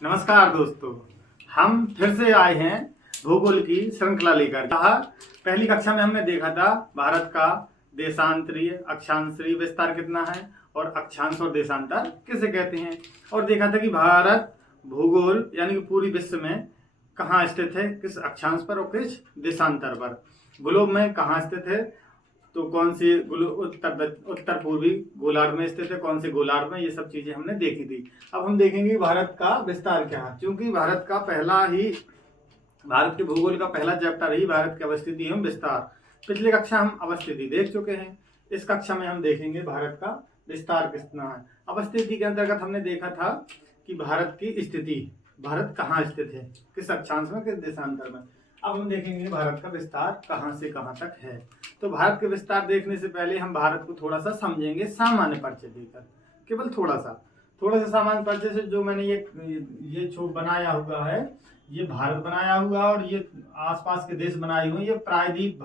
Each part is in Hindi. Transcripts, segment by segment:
नमस्कार दोस्तों, हम फिर से आए हैं भूगोल की श्रृंखला लेकर। पहली कक्षा में हमने देखा था भारत का देशांतरीय अक्षांशीय विस्तार कितना है और अक्षांश और देशांतर किसे कहते हैं, और देखा था कि भारत भूगोल यानी कि पूरी विश्व में कहाँ स्थित है, किस अक्षांश पर और किस देशांतर पर, ग्लोब में कहाँ स्थित है, तो कौन सी उत्तर पूर्वी गोलार्ध में स्थित है, कौन से गोलार्ध में, ये सब चीजें हमने देखी थी। अब हम देखेंगे भारत का विस्तार क्या है, क्योंकि भारत के भूगोल का पहला चैप्टर ही भारत की अवस्थिति एवं विस्तार। पिछली कक्षा हम अवस्थिति देख चुके हैं, इस कक्षा में हम देखेंगे भारत का विस्तार कितना है। अवस्थिति के अंतर्गत हमने देखा था कि भारत की स्थिति, भारत कहाँ स्थित है, किस अक्षांश में, किस देशांतर में। अब हम देखेंगे भारत का विस्तार कहाँ से कहाँ तक है। तो भारत के विस्तार देखने से पहले हम भारत को थोड़ा सा समझेंगे सामान्य परिचय देकर, केवल थोड़ा सा सामान्य परिचय से। जो मैंने ये छो बनाया हुआ है, ये भारत बनाया हुआ और ये आसपास के देश बनाए हुए, ये प्रायद्वीप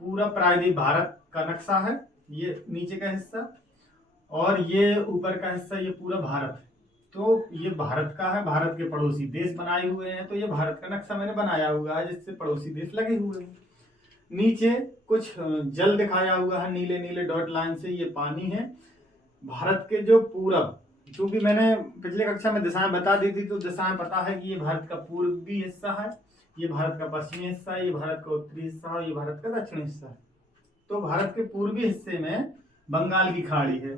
पूरा प्रायद्वीप भारत का नक्शा है, ये नीचे का हिस्सा, और ये ऊपर का हिस्सा, ये पूरा भारत। तो ये भारत का है, भारत के पड़ोसी देश बनाए हुए हैं, तो ये भारत का नक्शा मैंने बनाया हुआ है जिससे पड़ोसी देश लगे हुए हैं। नीचे कुछ जल दिखाया हुआ है नीले नीले डॉट लाइन से, ये पानी है। भारत के जो पूरब, क्योंकि मैंने पिछले कक्षा में दिशाएं बता दी थी, तो दिशाएं पता है कि ये भारत का पूर्वी हिस्सा है, ये भारत का पश्चिमी हिस्सा है, ये भारत का उत्तरी हिस्सा है, ये भारत का दक्षिणी हिस्सा है। तो भारत के पूर्वी हिस्से में बंगाल की खाड़ी है।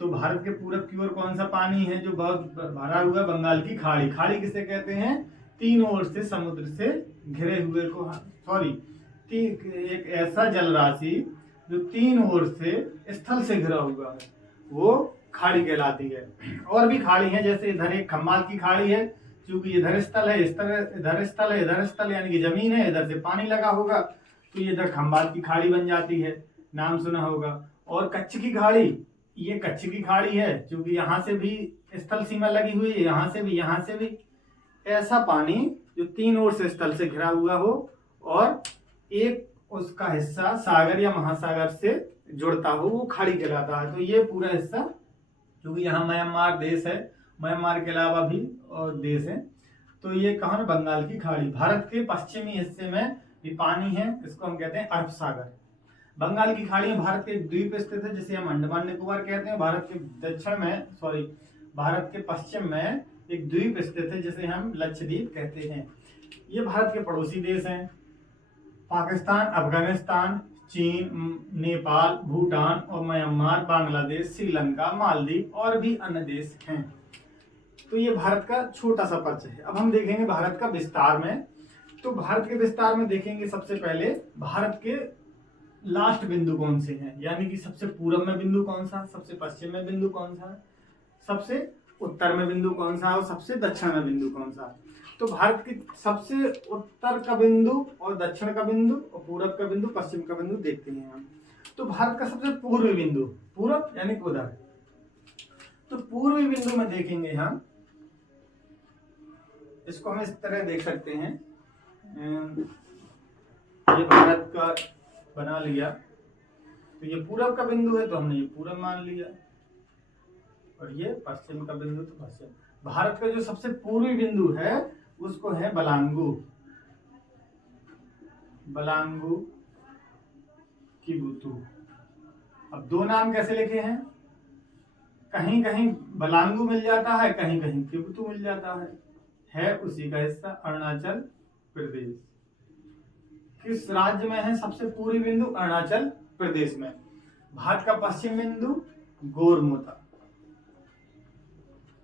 तो भारत के पूरब की ओर कौन सा पानी है जो बहुत भरा हुआ, बंगाल की खाड़ी। खाड़ी किसे कहते हैं? तीन ओर से समुद्र से घिरे हुए को, एक ऐसा जल राशि जो तीन ओर से स्थल से घिरा हुआ है, वो खाड़ी कहलाती है। और भी खाड़ी है, जैसे इधर एक खंबात की खाड़ी है, क्योंकि इधर स्थल है, इधर स्थल है, इधर स्थल यानी कि जमीन है, इधर से पानी लगा होगा, तो ये इधर खंबात की खाड़ी बन जाती है, नाम सुना होगा। और कच्छ की खाड़ी, ये कच्छ की खाड़ी है, क्योंकि यहाँ से भी स्थल सीमा लगी हुई है, यहाँ से भी ऐसा पानी जो तीन ओर से स्थल से घिरा हुआ हो और एक उसका हिस्सा सागर या महासागर से जुड़ता हो, वो खाड़ी कहलाता है। तो ये पूरा हिस्सा, क्योंकि यहाँ म्यांमार देश है, म्यांमार के अलावा भी और देश है, तो ये कहाँ, बंगाल की खाड़ी। भारत के पश्चिमी हिस्से में भी पानी है, इसको हम कहते हैं अरब सागर। बंगाल की खाड़ी में भारत के द्वीप स्थित है, जिसे हम अंडमान निकोबार कहते हैं। भारत के पश्चिम में एक द्वीप स्थित है जिसे हम लक्षद्वीप कहते हैं। ये भारत के पड़ोसी देश हैं, पाकिस्तान, अफगानिस्तान, चीन, नेपाल, भूटान और म्यांमार, बांग्लादेश, श्रीलंका, मालदीव और भी अन्य देश हैं। तो ये भारत का छोटा सा परिचय है। अब हम देखेंगे भारत का विस्तार में। तो भारत के विस्तार में देखेंगे सबसे पहले भारत के लास्ट बिंदु कौन से हैं, यानी कि सबसे पूर्व में बिंदु कौन सा, सबसे पश्चिम में बिंदु कौन सा, सबसे उत्तर में बिंदु कौन सा और सबसे दक्षिण में बिंदु कौन सा। तो भारत की सबसे उत्तर का बिंदु और दक्षिण का बिंदु और पूरब का बिंदु, पश्चिम का बिंदु देखते हैं हम। तो भारत का सबसे पूर्वी बिंदु, पूरब यानी कि उधर, तो पूर्वी बिंदु में देखेंगे हम, इसको हम इस तरह देख सकते हैं। ये भारत का बना लिया, तो ये पूरब का बिंदु है, तो हमने ये पूरब मान लिया, और ये पश्चिम का बिंदु, तो पश्चिम। भारत का जो सबसे पूर्वी बिंदु है उसको है बलांगू की बुतु। अब दो नाम कैसे लिखे हैं, कहीं कहीं बलांगू मिल जाता है, कहीं कहीं किबुतु मिल जाता है उसी का हिस्सा अरुणाचल प्रदेश। किस राज्य में है सबसे पूर्वी बिंदु? अरुणाचल प्रदेश में। भारत का पश्चिम बिंदु गोरमुता,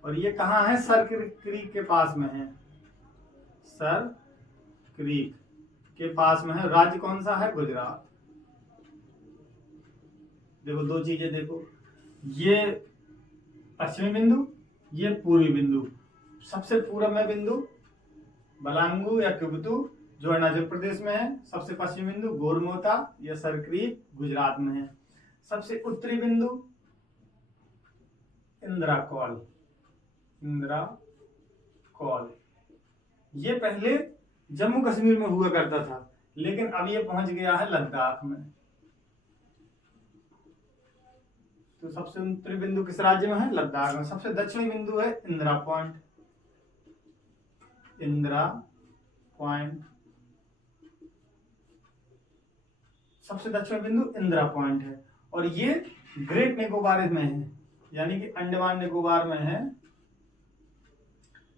और ये कहाँ है? सर क्रीक के पास में है, सर क्रीक के पास में है। राज्य कौन सा है? गुजरात। देखो दो चीजें देखो, ये पश्चिमी बिंदु, ये पूर्वी बिंदु। सबसे पूर्व में बिंदु बलांगू या किबुतु जो अरुणाचल प्रदेश में है, सबसे पश्चिमी बिंदु गोरमोता या सरक्रीक गुजरात में है, सबसे उत्तरी बिंदु इंद्राकौल। ये पहले जम्मू कश्मीर में हुआ करता था, लेकिन अब ये पहुंच गया है लद्दाख में। तो सबसे उत्तरी बिंदु किस राज्य में है? लद्दाख में। सबसे दक्षिणी बिंदु है इंदिरा पॉइंट, इंदिरा पॉइंट, सबसे दक्षिण बिंदु इंदिरा पॉइंट है। और ये ग्रेट निकोबार में है, यानी कि अंडमान निकोबार में है,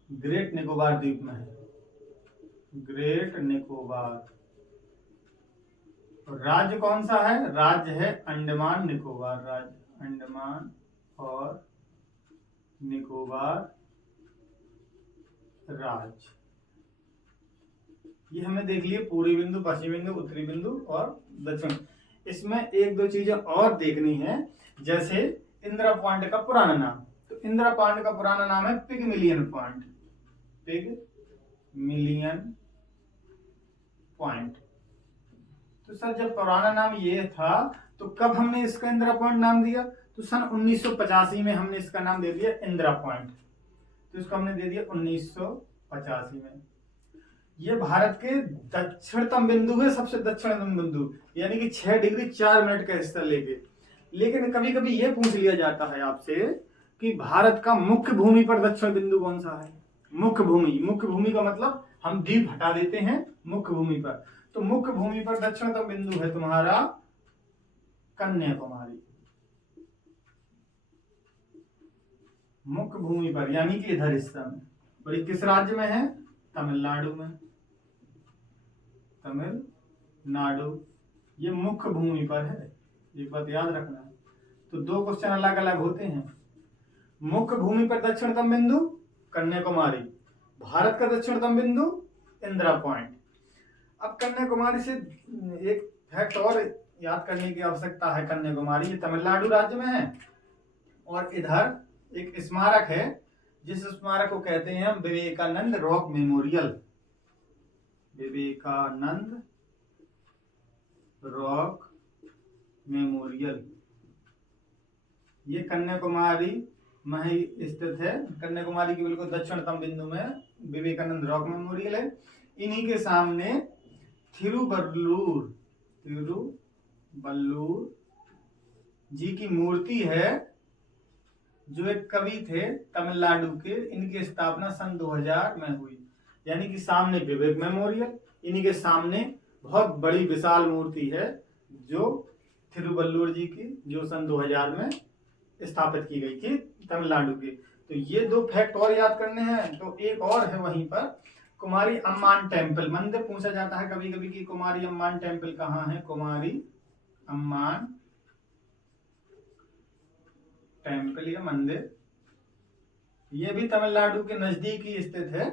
ग्रेट निकोबार द्वीप में है, ग्रेट निकोबार। राज्य कौन सा है? राज्य है अंडमान निकोबार, राज्य अंडमान और निकोबार राज्य। ये हमने देख लिए पूर्वी बिंदु, पश्चिमी बिंदु, उत्तरी बिंदु और दक्षिण। इसमें एक दो चीजें और देखनी है, जैसे इंदिरा पॉइंट का पुराना नाम। तो इंदिरा पॉइंट का पुराना नाम है पिगमिलियन पॉइंट, पिगमिलियन पॉइंट। तो सर जब पुराना नाम ये था तो कब हमने इसका इंदिरा पॉइंट नाम दिया? तो सन 1985 में हमने इसका नाम दे दिया इंदिरा पॉइंट। तो इसको हमने दे दिया 1985 में। ये भारत के दक्षिणतम बिंदु है, सबसे दक्षिणतम बिंदु, यानी कि 6 डिग्री 4 मिनट का हिस्सा लेके। लेकिन कभी कभी ये पूछ लिया जाता है आपसे कि भारत का मुख्य भूमि पर दक्षिण बिंदु कौन सा है? मुख्य भूमि, मुख्य भूमि का मतलब हम द्वीप हटा देते हैं मुख्य भूमि पर। तो मुख्य भूमि पर दक्षिणतम बिंदु है तुम्हारा कन्याकुमारी, मुख्य भूमि पर, यानी कि इधर हिस्सा में। और ये किस राज्य में है? तमिलनाडु में, तमिलनाडु। ये मुख्य भूमि पर है, ये बात याद रखना है। तो दो क्वेश्चन अलग अलग होते हैं। मुख्य भूमि पर दक्षिणतम बिंदु कन्याकुमारी, भारत का दक्षिणतम बिंदु इंदिरा पॉइंट। अब कन्याकुमारी से एक फैक्ट और याद करने की आवश्यकता है। कन्याकुमारी ये तमिलनाडु राज्य में है और इधर एक स्मारक है, जिस स्मारक को कहते हैं हम Vivekananda rock memorial, Vivekananda rock memorial. ये कन्याकुमारी में ही स्थित है। कन्याकुमारी के बिल्कुल दक्षिणतम बिंदु में विवेकानंद रॉक मेमोरियल है। इन्हीं के सामने थिरुवल्लुर जी की मूर्ति है, जो एक कवि थे तमिलनाडु के। इनकी स्थापना सन 2000 में हुई, यानी कि सामने विवेक मेमोरियल, इन्हीं के सामने बहुत बड़ी विशाल मूर्ति है जो थिरुवल्लुर जी की, जो सन 2000 में स्थापित की गई थी तमिलनाडु के। तो ये दो फैक्ट और याद करने हैं। तो एक और है वहीं पर कुमारी अम्मान टेम्पल मंदिर। पूछा जाता है कभी कभी कि कुमारी अम्मान टेम्पल कहाँ है? कुमारी अम्मान टेम्पल या मंदिर, ये भी तमिलनाडु के नजदीक ही स्थित है।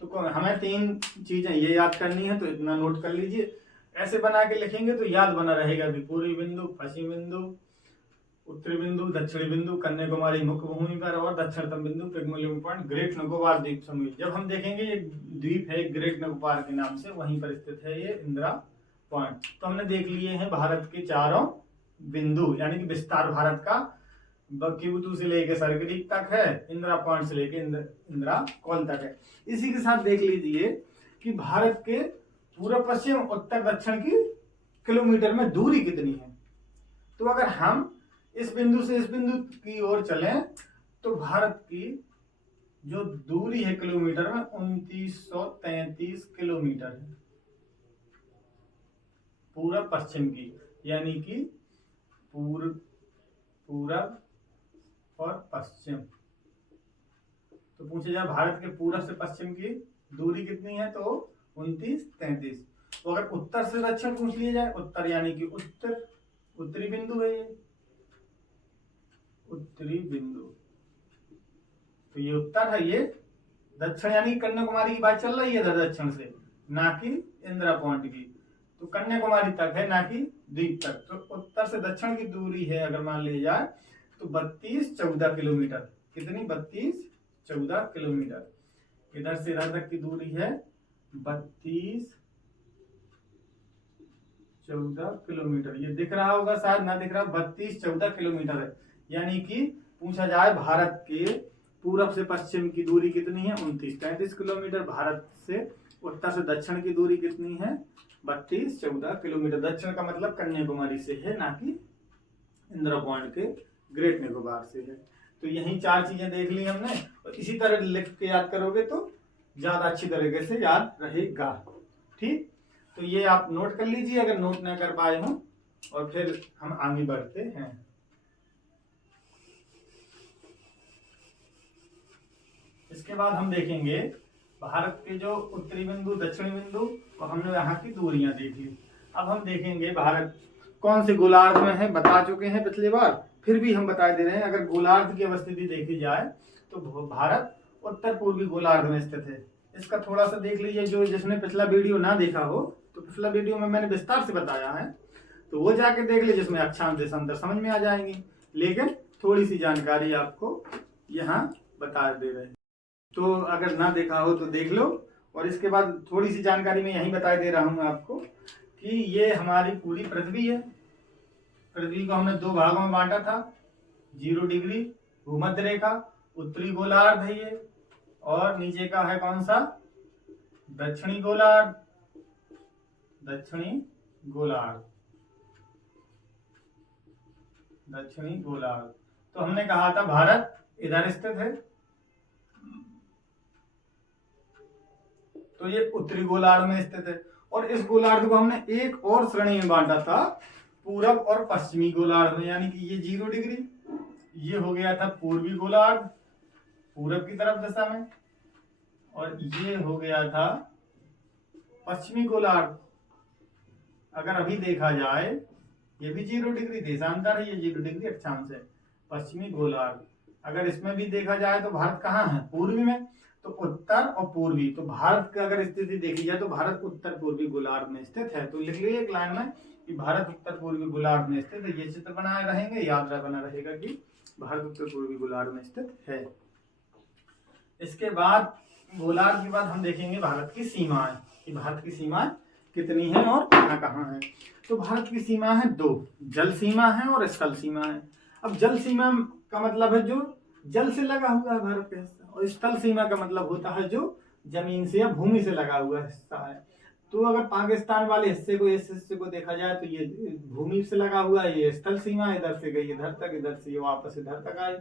तो हमें 3 चीजें ये याद करनी है, तो इतना नोट कर लीजिए। ऐसे बना के लिखेंगे तो याद बना रहेगा कि पूर्वी बिंदु, पश्चिमी बिंदु, उत्तरी बिंदु, दक्षिणी बिंदु, कन्याकुमारी मुख्य भूमि पर और दक्षिणतम बिंदु पिगमिलियन पॉइंट, ग्रेट निकोबार द्वीप समूह। जब हम देखेंगे ये द्वीप है ग्रेट निकोबार के नाम से, वहीं पर स्थित है ये इंदिरा पॉइंट। तो हमने देख लिए हैं भारत के चारों बिंदु, यानी कि विस्तार भारत का बकीबुतु से लेके सरगरीक तक है, इंदिरा पॉइंट से लेके इंदिरा कॉल तक है। इसी के साथ देख लीजिए कि भारत के पूर्व पश्चिम उत्तर दक्षिण की किलोमीटर में दूरी कितनी है। तो अगर हम इस बिंदु से इस बिंदु की ओर चलें तो भारत की जो दूरी है किलोमीटर में 2933 किलोमीटर है पूरब पश्चिम की, यानी कि पूरब और पश्चिम। तो पूछे जाए भारत के पूरब से पश्चिम की दूरी कितनी है, तो 2933। तो अगर उत्तर से दक्षिण पूछ लिया जाए, उत्तर यानी कि उत्तरी बिंदु है ये, उत्तरी बिंदु, तो ये उत्तर है। ये दक्षिण यानी कन्याकुमारी की बात चल रही है दक्षिण से, ना कि इंदिरा पॉइंट की। तो कन्याकुमारी तक है, ना कि द्वीप तक। तो उत्तर से दक्षिण की दूरी है अगर मान लिया जाए तो 32-14 किलोमीटर। कितनी? 32-14 किलोमीटर। इधर से इधर तक की दूरी है 32-14 किलोमीटर। ये दिख रहा होगा, शायद ना दिख रहा, 32-14 किलोमीटर है। यानी कि पूछा जाए भारत के पूरब से पश्चिम की दूरी कितनी है? 29-33 किलोमीटर। भारत से उत्तर से दक्षिण की दूरी कितनी है? 32-14 किलोमीटर। दक्षिण का मतलब कन्याकुमारी से है, ना कि इंदिरा पॉइंट के ग्रेट निकोबार से है। तो यही 4 चीजें देख ली हमने। और इसी तरह लिख के याद करोगे तो ज्यादा अच्छी तरीके से याद रहेगा। ठीक, तो ये आप नोट कर लीजिए अगर नोट ना कर पाए हो, और फिर हम आगे बढ़ते हैं। इसके बाद हम देखेंगे भारत के जो उत्तरी बिंदु दक्षिणी बिंदु, और हमने यहाँ की दूरियां देख ली। अब हम देखेंगे भारत कौन से गोलार्ध में है, बता चुके हैं पिछली बार, फिर भी हम बता दे रहे हैं। अगर गोलार्ध की अवस्थिति देखी जाए तो भारत उत्तर पूर्वी गोलार्ध में स्थित है। इसका थोड़ा सा देख लीजिए, जो जिसने पिछला वीडियो ना देखा हो तो पिछला वीडियो में मैंने विस्तार से बताया है, तो वो जाके देख लीजिए, जिसमें अक्षांश देशांतर समझ में आ जाएंगी। लेकिन थोड़ी सी जानकारी आपको यहाँ बता दे रहे हैं, तो अगर ना देखा हो तो देख लो। और इसके बाद थोड़ी सी जानकारी मैं यहीं बता दे रहा हूँ आपको कि ये हमारी पूरी पृथ्वी है। पृथ्वी को हमने 2 भागों में बांटा था, 0 डिग्री भूमध्य रेखा, उत्तरी गोलार्ध है ये, और नीचे का है कौन सा, दक्षिणी गोलार्ध। दक्षिणी गोलार्ध, दक्षिणी गोलार्ध। तो हमने कहा था भारत इधर स्थित है, तो ये उत्तरी गोलार्ध में स्थित है। और इस गोलार्ध को हमने एक और श्रेणी में बांटा था, पूरब और पश्चिमी गोलार्ध में, यानी कि ये 0 डिग्री, ये हो गया था पूर्वी गोलार्ध पूरब की तरफ दिशा में, और ये हो गया था पश्चिमी गोलार्ध। अगर अभी देखा जाए ये भी 0 डिग्री देशांतर है, ये 0 डिग्री अक्षांश है, पश्चिमी गोलार्ध। अगर इसमें भी देखा जाए तो भारत कहाँ है, पूर्वी में, तो उत्तर और पूर्वी। तो भारत की अगर स्थिति देखी जाए तो भारत उत्तर पूर्वी गोलार्ध में स्थित है। तो लिख लीजिए एक लाइन में कि भारत उत्तर पूर्वी गोलार्ध में स्थित है। ये चित्र बनाए रहेंगे, याद बना रहेगा कि भारत उत्तर पूर्वी गोलार्ध में स्थित है। इसके बाद गोलार्ध के बाद हम देखेंगे भारत की सीमाएं, कि भारत की सीमाएं कितनी है और कहाँ कहाँ है। तो भारत की सीमा है 2, जल सीमा है और स्थल सीमा है। अब जल सीमा का मतलब है जो जल से लगा हुआ है भारत का हिस्सा, और स्थल सीमा का मतलब होता है जो जमीन से या भूमि से लगा हुआ हिस्सा है। तो अगर पाकिस्तान वाले हिस्से को, इस हिस्से को देखा जाए तो ये भूमि से लगा हुआ है, ये स्थल सीमा, इधर से गई इधर तक, इधर से ये वापस इधर तक आई,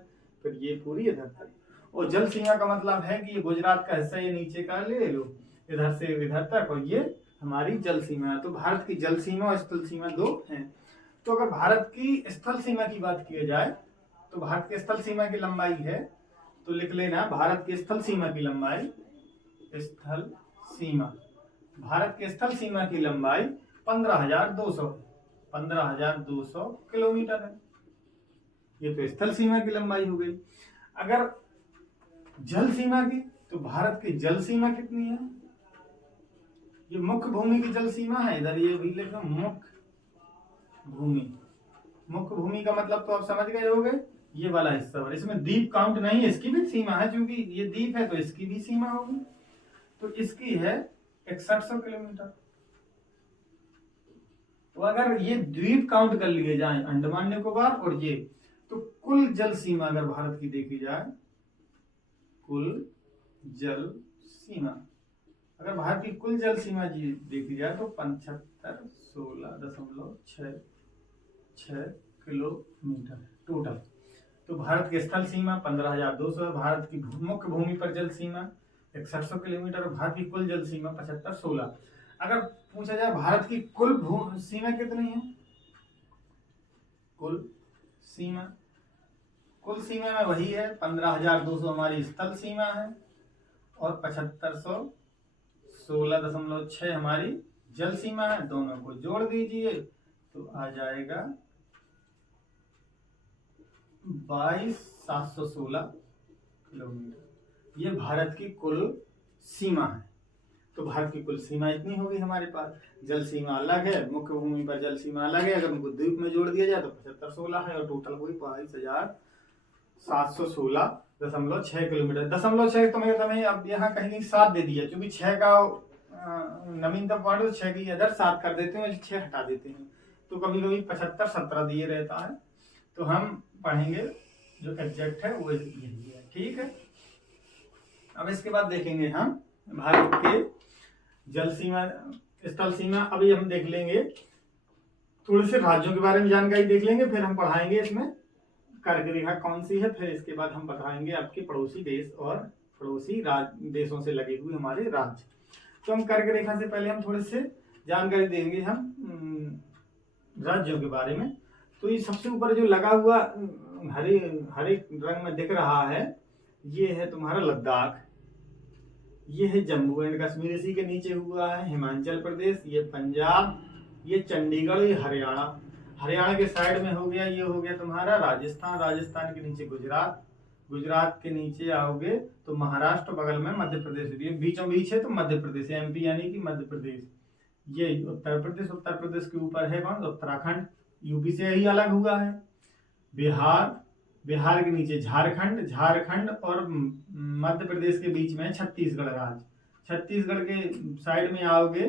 फिर ये पूरी इधर तक। और जल सीमा का मतलब है कि ये गुजरात का हिस्सा, ये नीचे का ले लो, इधर से इधर तक, और ये हमारी जल सीमा है। तो भारत की जल सीमा और स्थल सीमा 2 हैं। तो अगर भारत की स्थल सीमा की बात की जाए तो भारत की स्थल सीमा की लंबाई है, तो लिख लेना भारत की स्थल सीमा की लंबाई, स्थल सीमा, भारत की स्थल सीमा की लंबाई 15,200 15,200 किलोमीटर है। ये तो स्थल सीमा की लंबाई हो गई। अगर जल सीमा की, तो भारत की जल सीमा कितनी है, ये मुख्य भूमि की जल सीमा है, इधर ये भी लिखो मुख्य भूमि। मुख्य भूमि का मतलब तो आप समझ गए होंगे, ये वाला हिस्सा, और इसमें द्वीप काउंट नहीं है, इसकी भी सीमा है, क्योंकि ये द्वीप है तो इसकी भी सीमा होगी। तो इसकी है 6100 किलोमीटर। तो अगर ये द्वीप काउंट कर लिए जाए, अंडमान निकोबार और ये, तो कुल जल सीमा अगर भारत की देखी जाए, कुल जल सीमा, अगर भारत की कुल जल सीमा जी देखी जाए तो 75,16.66 किलोमीटर टोटल। तो भारत की स्थल सीमा 15,200 है, भारत की मुख्य भूमि पर जल सीमा 6100 किलोमीटर, और भारत की कुल जल सीमा 75,16। अगर पूछा जाए भारत की कुल सीमा कितनी है, कुल सीमा में वही है 15,200 हमारी स्थल सीमा है, और 75,16.6 हमारी जल सीमा है। दोनों को जोड़ दीजिए तो आ जाएगा 22,716 किलोमीटर। ये भारत की कुल सीमा है। तो भारत की कुल सीमा इतनी होगी हमारे पास। जल सीमा अलग है, मुख्य भूमि पर जल सीमा अलग है, अगर उनको द्वीप में जोड़ दिया जाए तो 75,16 है, और टोटल हुई 22,716.6 किलोमीटर। 0.6 तो मैं अब यहाँ कहीं 7 दे दिया, क्योंकि 6 का नवीनतम पॉइंट, तो 6 की इधर 7 कर देते हैं, 6 हटा देते हैं, तो कभी कभी 75-17 दिए रहता है। तो हम पढ़ेंगे जो एग्जैक्ट है वो यही है, ठीक है। अब इसके बाद देखेंगे हम भारत के जल सीमा, स्थल सीमा। अभी हम देख लेंगे थोड़े से राज्यों के बारे में जानकारी देख लेंगे, फिर हम पढ़ाएंगे इसमें कर्क रेखा कौन सी है, फिर इसके बाद हम पढ़ाएंगे आपके पड़ोसी देश और पड़ोसी देशों से लगे हुए हमारे राज्य। तो हम कर्क रेखा से पहले हम थोड़े से जानकारी देंगे हम राज्यों के बारे में। तो ये सबसे ऊपर जो लगा हुआ हरे हरे रंग में दिख रहा है, ये है तुम्हारा लद्दाख, ये है जम्मू एंड कश्मीर, इसी के नीचे हुआ है हिमाचल प्रदेश, ये पंजाब, ये चंडीगढ़, ये हरियाणा। हरियाणा के साइड में हो गया, ये हो गया तुम्हारा राजस्थान, राजस्थान के नीचे गुजरात, गुजरात के नीचे आओगे तो महाराष्ट्र, बगल में मध्य प्रदेश, ये बीचों बीच है तो मध्य प्रदेश, एमपी यानी कि मध्य प्रदेश। ये उत्तर प्रदेश, उत्तर प्रदेश के ऊपर है कौन? उत्तराखंड, यूपी से ही अलग हुआ है। बिहार, बिहार के नीचे झारखंड, झारखंड और मध्य प्रदेश के बीच में छत्तीसगढ़ राज्य। छत्तीसगढ़ के साइड में आओगे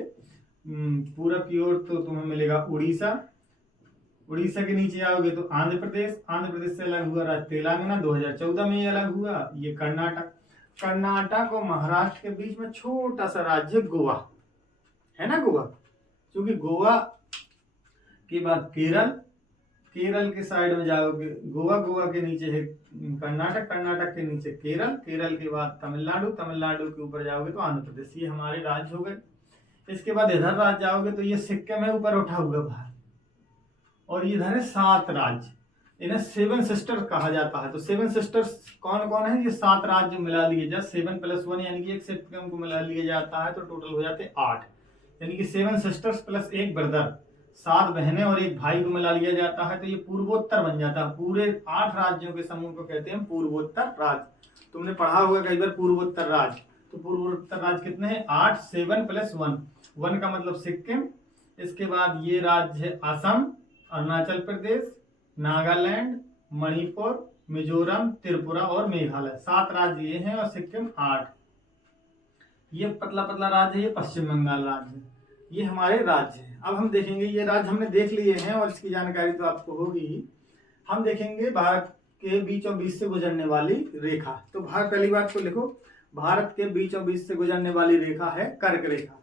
पूरब की ओर तो तुम्हें मिलेगा उड़ीसा, उड़ीसा के नीचे आओगे तो आंध्र प्रदेश, आंध्र प्रदेश से अलग हुआ राज्य तेलंगाना, 2014 में ये अलग हुआ। ये कर्नाटक, कर्नाटक और महाराष्ट्र के बीच में छोटा सा राज्य गोवा है ना, गोवा। क्योंकि गोवा के बाद केरल, केरल के साइड में जाओगे गोवा, गोवा के नीचे है कर्नाटक, कर्नाटक के नीचे केरल, केरल के बाद तमिलनाडु, तमिलनाडु के ऊपर जाओगे तो आंध्र प्रदेश। ये हमारे राज्य हो गए। इसके बाद इधर राज्य जाओगे तो ये सिक्किम है ऊपर उठा हुआ बाहर, और इधर है 7 राज्य, इन्हें 7 सिस्टर कहा जाता है। तो 7 सिस्टर्स कौन कौन है? ये 7 राज्य मिला लिए जाए, 7 + 1 यानी कि एक सिक्किम को मिला लिया जाता है तो टोटल हो जाते 8, यानी कि 7 सिस्टर्स प्लस एक ब्रदर, 7 बहनें और एक भाई को मिला लिया जाता है तो ये पूर्वोत्तर बन जाता है। पूरे 8 राज्यों के समूह को कहते हैं पूर्वोत्तर राज्य। तुमने पढ़ा होगा कई बार पूर्वोत्तर राज्य। तो पूर्वोत्तर राज्य कितने हैं? 8, 7 + 1, 1 का मतलब सिक्किम। इसके बाद ये राज्य है असम, अरुणाचल प्रदेश, नागालैंड, मणिपुर, मिजोरम, त्रिपुरा और मेघालय। 7 राज्य ये हैं और सिक्किम 8। ये पतला पतला राज्य है, ये पश्चिम बंगाल राज्य है। ये हमारे राज्य हैं। अब हम देखेंगे, ये राज्य हमने देख लिए हैं और इसकी जानकारी तो आपको होगी। हम देखेंगे भारत के बीचों बीच से गुजरने वाली रेखा। तो भारत, पहली बात को लिखो, भारत के बीचों बीच से गुजरने वाली रेखा है कर्क रेखा।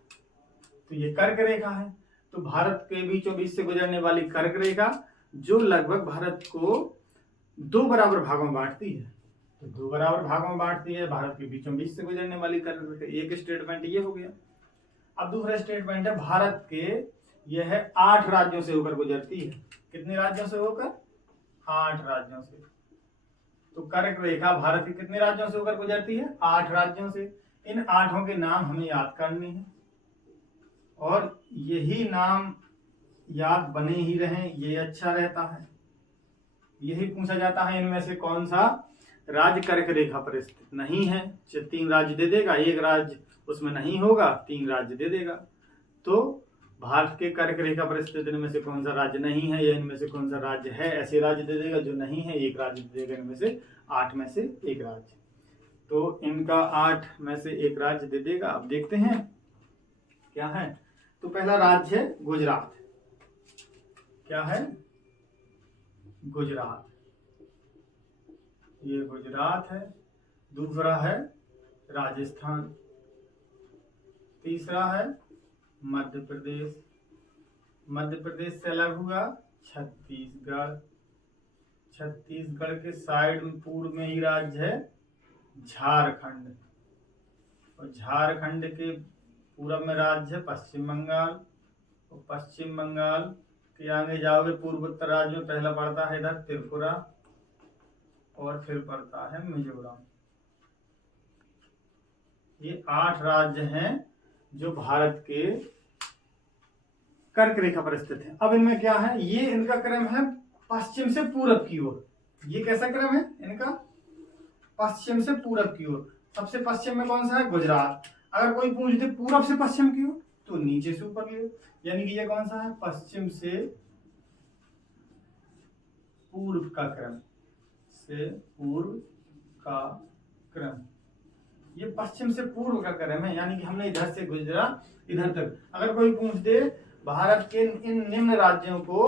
तो ये कर्क रेखा है। तो भारत के बीचों बीच से गुजरने वाली कर्क रेखा जो लगभग भारत को 2 बराबर भागों में बांटती है। तो 2 बराबर भागों में बांटती है भारत के बीचों बीच से गुजरने वाली कर्क रेखा। एक स्टेटमेंट ये हो गया। अब दूसरा स्टेटमेंट है भारत के, यह है 8 राज्यों से होकर गुजरती है। कितने राज्यों से होकर? 8 राज्यों से। तो कर्क रेखा भारत के कितने राज्यों से होकर गुजरती है? 8 राज्यों से। इन 8 के नाम हमें याद करने हैं और यही नाम याद बने ही रहें, ये अच्छा रहता है। यही पूछा जाता है इनमें से कौन सा राज्य कर्क रेखा पर स्थित नहीं है। 3 राज्य दे देगा, एक राज्य उसमें नहीं होगा, 3 राज्य दे देगा। तो भारत के कर्क रेखा पर स्थित इनमें से कौन सा राज्य नहीं है या इनमें से कौन सा राज्य है, ऐसे राज्य दे देगा। जो नहीं है एक राज्य दे देगा, इनमें से 8 में से एक राज्य। तो इनका 8 में से एक राज्य दे देगा। अब देखते हैं क्या है। तो पहला राज्य है गुजरात। क्या है? गुजरात। ये गुजरात है। दूसरा है राजस्थान। तीसरा है मध्य प्रदेश। मध्य प्रदेश से अलग हुआ छत्तीसगढ़। छत्तीसगढ़ के साइड में पूर्व में ही राज्य है झारखंड, और झारखंड के पूर्व में राज्य है पश्चिम बंगाल। और पश्चिम बंगाल के आगे जाओगे पूर्वोत्तर राज्य में पहला पड़ता है इधर त्रिपुरा और फिर पड़ता है मिजोरम। ये 8 राज्य हैं जो भारत के कर्क रेखा पर स्थित है। अब इनमें क्या है? ये इनका क्रम है पश्चिम से पूरब की ओर। ये कैसा क्रम है इनका? पश्चिम से पूरब की ओर। सबसे पश्चिम में कौन सा है? गुजरात। अगर कोई पूछ दे पूरब से पश्चिम की ओर तो नीचे से ऊपर की ओर, यानी कि ये कौन सा है? पश्चिम से पूर्व का क्रम। से पूर्व का क्रम, ये पश्चिम से पूर्व का क्रम है, यानी कि हमने इधर से गुजरा इधर तक। अगर कोई पूछ दे भारत के इन निम्न राज्यों को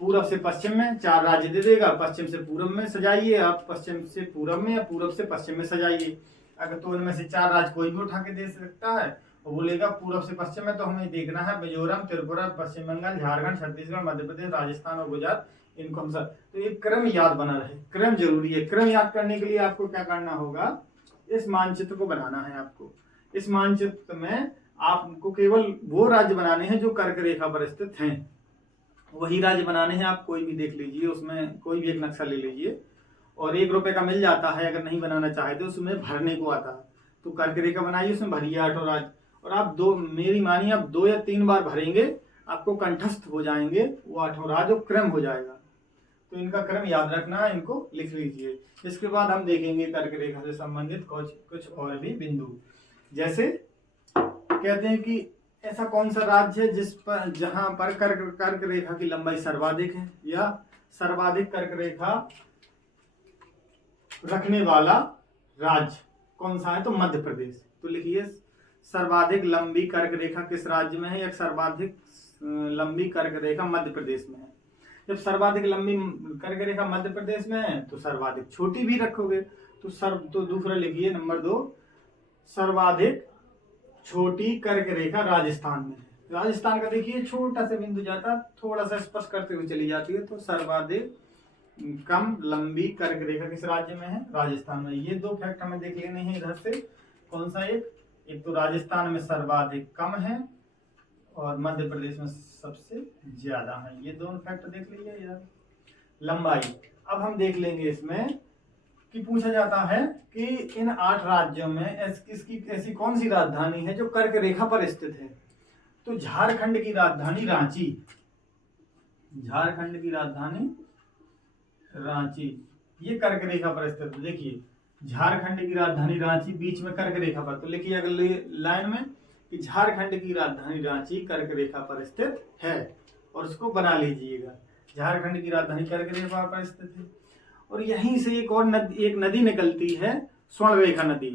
पूरब से पश्चिम में, 4 राज्य दे देगा। पश्चिम से पूरब में सजाइए आप, पश्चिम से पूरब में या पूरब से पश्चिम में सजाइए। अगर तो इनमें से 4 राज्य कोई भी उठा के दे सकता है और बोलेगा पूरब से पश्चिम में, तो हमें देखना है मिजोरम, त्रिपुरा, पश्चिम बंगाल, झारखंड, छत्तीसगढ़, मध्य प्रदेश, राजस्थान और गुजरात। इनको हम सब, तो एक क्रम याद बना रहे। क्रम जरूरी है। क्रम याद करने के लिए आपको क्या करना होगा? इस मानचित्र को बनाना है आपको। इस मानचित्र में आपको केवल वो राज्य बनाने हैं जो कर्क रेखा पर स्थित हैं, वही राज्य बनाने हैं। आप कोई भी देख लीजिए, उसमें कोई भी एक नक्शा ले लीजिए और ₹1 का मिल जाता है। अगर नहीं बनाना चाहे तो उसमें भरने को आता है, तो कर्क रेखा बनाइए, उसमें भरिए 8 राज्य। और आप मेरी मानिए आप 2 या 3 बार भरेंगे, आपको कंठस्थ हो जाएंगे वो 8 राज्य, क्रम हो जाएगा। तो इनका क्रम याद रखना, इनको लिख लीजिए। इसके बाद हम देखेंगे कर्क रेखा से संबंधित कुछ और भी बिंदु। जैसे कहते हैं कि ऐसा कौन सा राज्य है जहां पर कर्क रेखा की लंबाई सर्वाधिक है, या सर्वाधिक कर्क रेखा रखने वाला राज्य कौन सा है? तो मध्य प्रदेश। तो लिखिए सर्वाधिक लंबी कर्क रेखा किस राज्य में है, या सर्वाधिक लंबी कर्क रेखा मध्य प्रदेश में है। जब सर्वाधिक लंबी कर्क रेखा मध्य प्रदेश में है तो सर्वाधिक छोटी भी रखोगे, तो दूसरा लिखिए नंबर 2, सर्वाधिक छोटी कर्क रेखा राजस्थान में है। राजस्थान का देखिए छोटा सा बिंदु जाता, थोड़ा सा स्पर्श करते हुए चली जाती है। तो सर्वाधिक कम लंबी कर्क रेखा किस राज्य में है? राजस्थान में। ये 2 फैक्ट हमें देख लेने हैं इधर से। कौन सा? एक तो राजस्थान में सर्वाधिक कम है और मध्य प्रदेश में सबसे ज्यादा है। ये दोनों फैक्ट देख लीजिए यार। लंबाई अब हम देख लेंगे इसमें कि पूछा जाता है कि इन 8 राज्यों में ऐसी कौन सी राजधानी है जो कर्क रेखा पर स्थित है। तो झारखंड की राजधानी रांची, झारखंड की राजधानी रांची ये कर्क रेखा पर स्थित है। देखिए झारखंड की राजधानी रांची बीच में कर्क रेखा पर। तो लिखिए अगले लाइन में कि झारखंड की राजधानी रांची कर्क रेखा पर स्थित है, और उसको बना लीजिएगा। झारखंड की राजधानी कर्क रेखा पर स्थित है। और यहीं से एक नदी निकलती है, स्वर्ण रेखा नदी।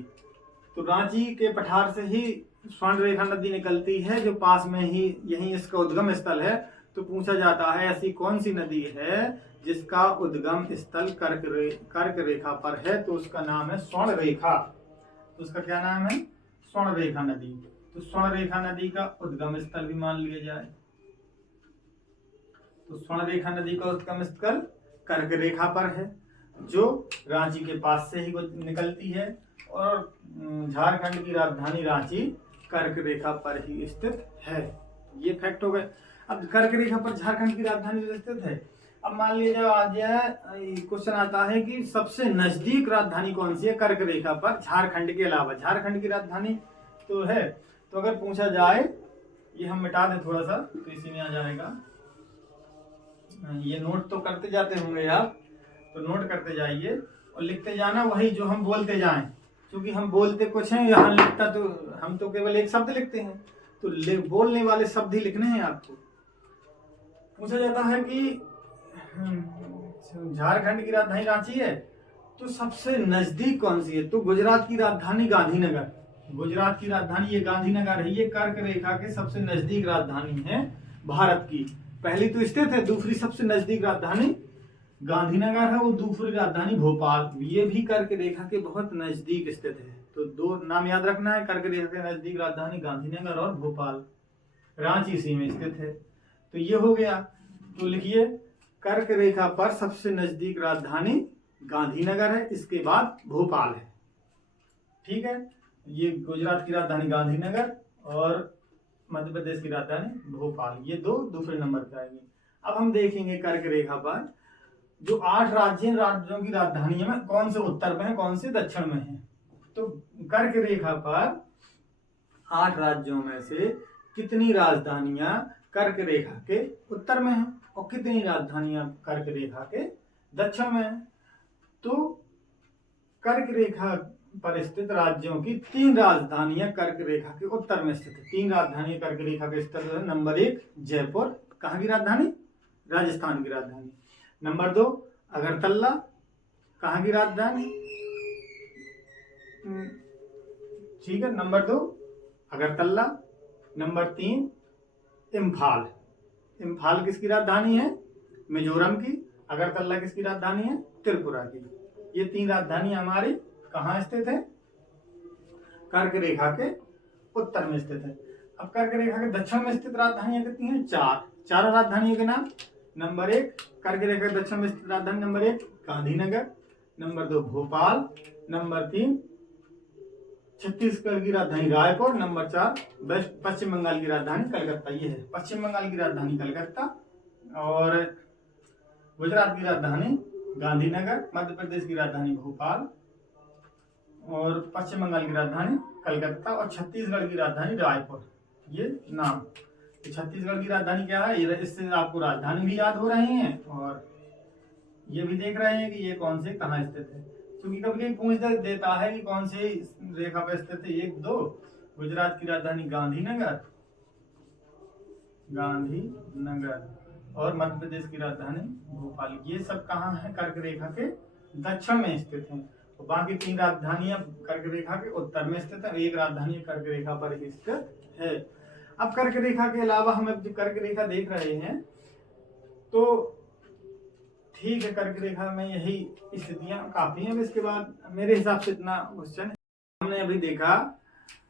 तो रांची के पठार से ही स्वर्ण रेखा नदी निकलती है, जो पास में ही यहीं इसका उद्गम स्थल है। तो पूछा जाता है ऐसी कौन सी नदी है जिसका उद्गम स्थल कर्क रेखा पर है? तो उसका नाम है स्वर्ण रेखा। तो उसका क्या नाम है? स्वर्ण रेखा नदी। तो स्वर्ण रेखा नदी का उद्गम स्थल भी मान लिया जाए। तो स्वर्ण रेखा नदी का उद्गम स्थल कर्क रेखा पर है, जो रांची के पास से ही निकलती है, और झारखंड की राजधानी रांची कर्क रेखा पर ही स्थित है। ये फैक्ट हो गए। अब कर्क रेखा पर झारखंड की राजधानी स्थित है। अब मान लीजिए आज क्वेश्चन आता है कि सबसे नजदीक राजधानी कौन सी है कर्क रेखा पर झारखंड के अलावा। झारखंड की राजधानी तो है, तो अगर पूछा जाए, ये हम मिटा दें थोड़ा सा तो इसी में आ जाएगा। ये नोट तो करते जाते होंगे आप, तो नोट करते जाइए और लिखते जाना वही जो हम बोलते जाएं, क्योंकि हम बोलते कुछ हैं, यहाँ लिखता तो हम तो केवल एक शब्द लिखते हैं, तो बोलने वाले शब्द ही लिखने हैं आपको। पूछा जाता है कि झारखंड की राजधानी रांची है, तो सबसे नजदीक कौन सी है? तो गुजरात की राजधानी गांधीनगर। गुजरात की राजधानी ये गांधीनगर है। ये कर्क रेखा के सबसे नजदीक राजधानी है भारत की। पहली तो स्थित है, दूसरी सबसे नजदीक राजधानी गांधीनगर है, वो दूसरी राजधानी भोपाल। ये भी कर्क रेखा के बहुत नजदीक स्थित है। तो 2 नाम याद रखना है, कर्क रेखा के नजदीक राजधानी गांधीनगर और भोपाल। रांची इसी में स्थित है। तो ये हो गया। तो लिखिए कर्क रेखा पर सबसे नजदीक राजधानी गांधीनगर है, इसके बाद भोपाल है। ठीक है, ये गुजरात की राजधानी गांधीनगर और मध्य प्रदेश की राजधानी भोपाल, ये 2 दूसरे नंबर पे आएंगे। अब हम देखेंगे कर्क रेखा पर जो 8 राज्यों की राजधानी में कौन से उत्तर में है, कौन से दक्षिण में है। तो कर्क रेखा पर 8 राज्यों में से कितनी राजधानियां कर्क रेखा के उत्तर में है और कितनी राजधानियां कर्क रेखा के दक्षिण में है। तो कर्क रेखा पर स्थित राज्यों की 3 राजधानियां कर्क रेखा के उत्तर में स्थित है। 3 राजधानियां कर्क रेखा के स्थित है। नंबर 1 जयपुर, कहाँ की राजधानी? राजस्थान की राजधानी। नंबर 2 अगरतला, कहाँ की राजधानी? ठीक है, नंबर 2 अगरतला। नंबर 3 इम्फाल। इम्फाल किसकी राजधानी है? मिजोरम की। अगरतला किसकी राजधानी है? त्रिपुरा की। ये 3 राजधानी हमारी कहाँ स्थित है? कर्क रेखा के उत्तर में स्थित है। अब कर्क रेखा के दक्षिण में स्थित राजधानियां कितनी हैं? 4। चारों राजधानियों के नाम। नंबर 1 कर्क रेखा के दक्षिण में स्थित राजधानी number 1 Gandhinagar, number 2 Bhopal, number 3 Chhattisgarh की राजधानी रायपुर। नंबर 4 वेस्ट पश्चिम बंगाल की राजधानी कलकत्ता। ये है पश्चिम बंगाल की राजधानी कलकत्ता। और गुजरात की राजधानी गांधीनगर। मध्य प्रदेश की राजधानी भोपाल। और पश्चिम बंगाल की राजधानी कलकत्ता। और छत्तीसगढ़ की राजधानी रायपुर। ये नाम। तो छत्तीसगढ़ की राजधानी क्या है, इससे आपको राजधानी भी याद हो रही है और ये भी देख रहे हैं कि ये कौन से कहाँ स्थित है, क्योंकि कभी कभी पूछ देता है कि कौन से रेखा पर स्थित है। 1 2 गुजरात की राजधानी गांधीनगर, और मध्य प्रदेश की राजधानी भोपाल। ये सब कहाँ है, कर्क रेखा के दक्षिण में स्थित है। तो बाकी 3 राजधानियां कर्क रेखा के उत्तर में स्थित है, एक राजधानी कर्क रेखा पर स्थित है। अब कर्क रेखा के अलावा हम अब जो कर्क रेखा देख रहे हैं तो ठीक है, कर्क रेखा में यही स्थितियां काफी हैं। इसके बाद मेरे हिसाब से इतना क्वेश्चन हमने अभी देखा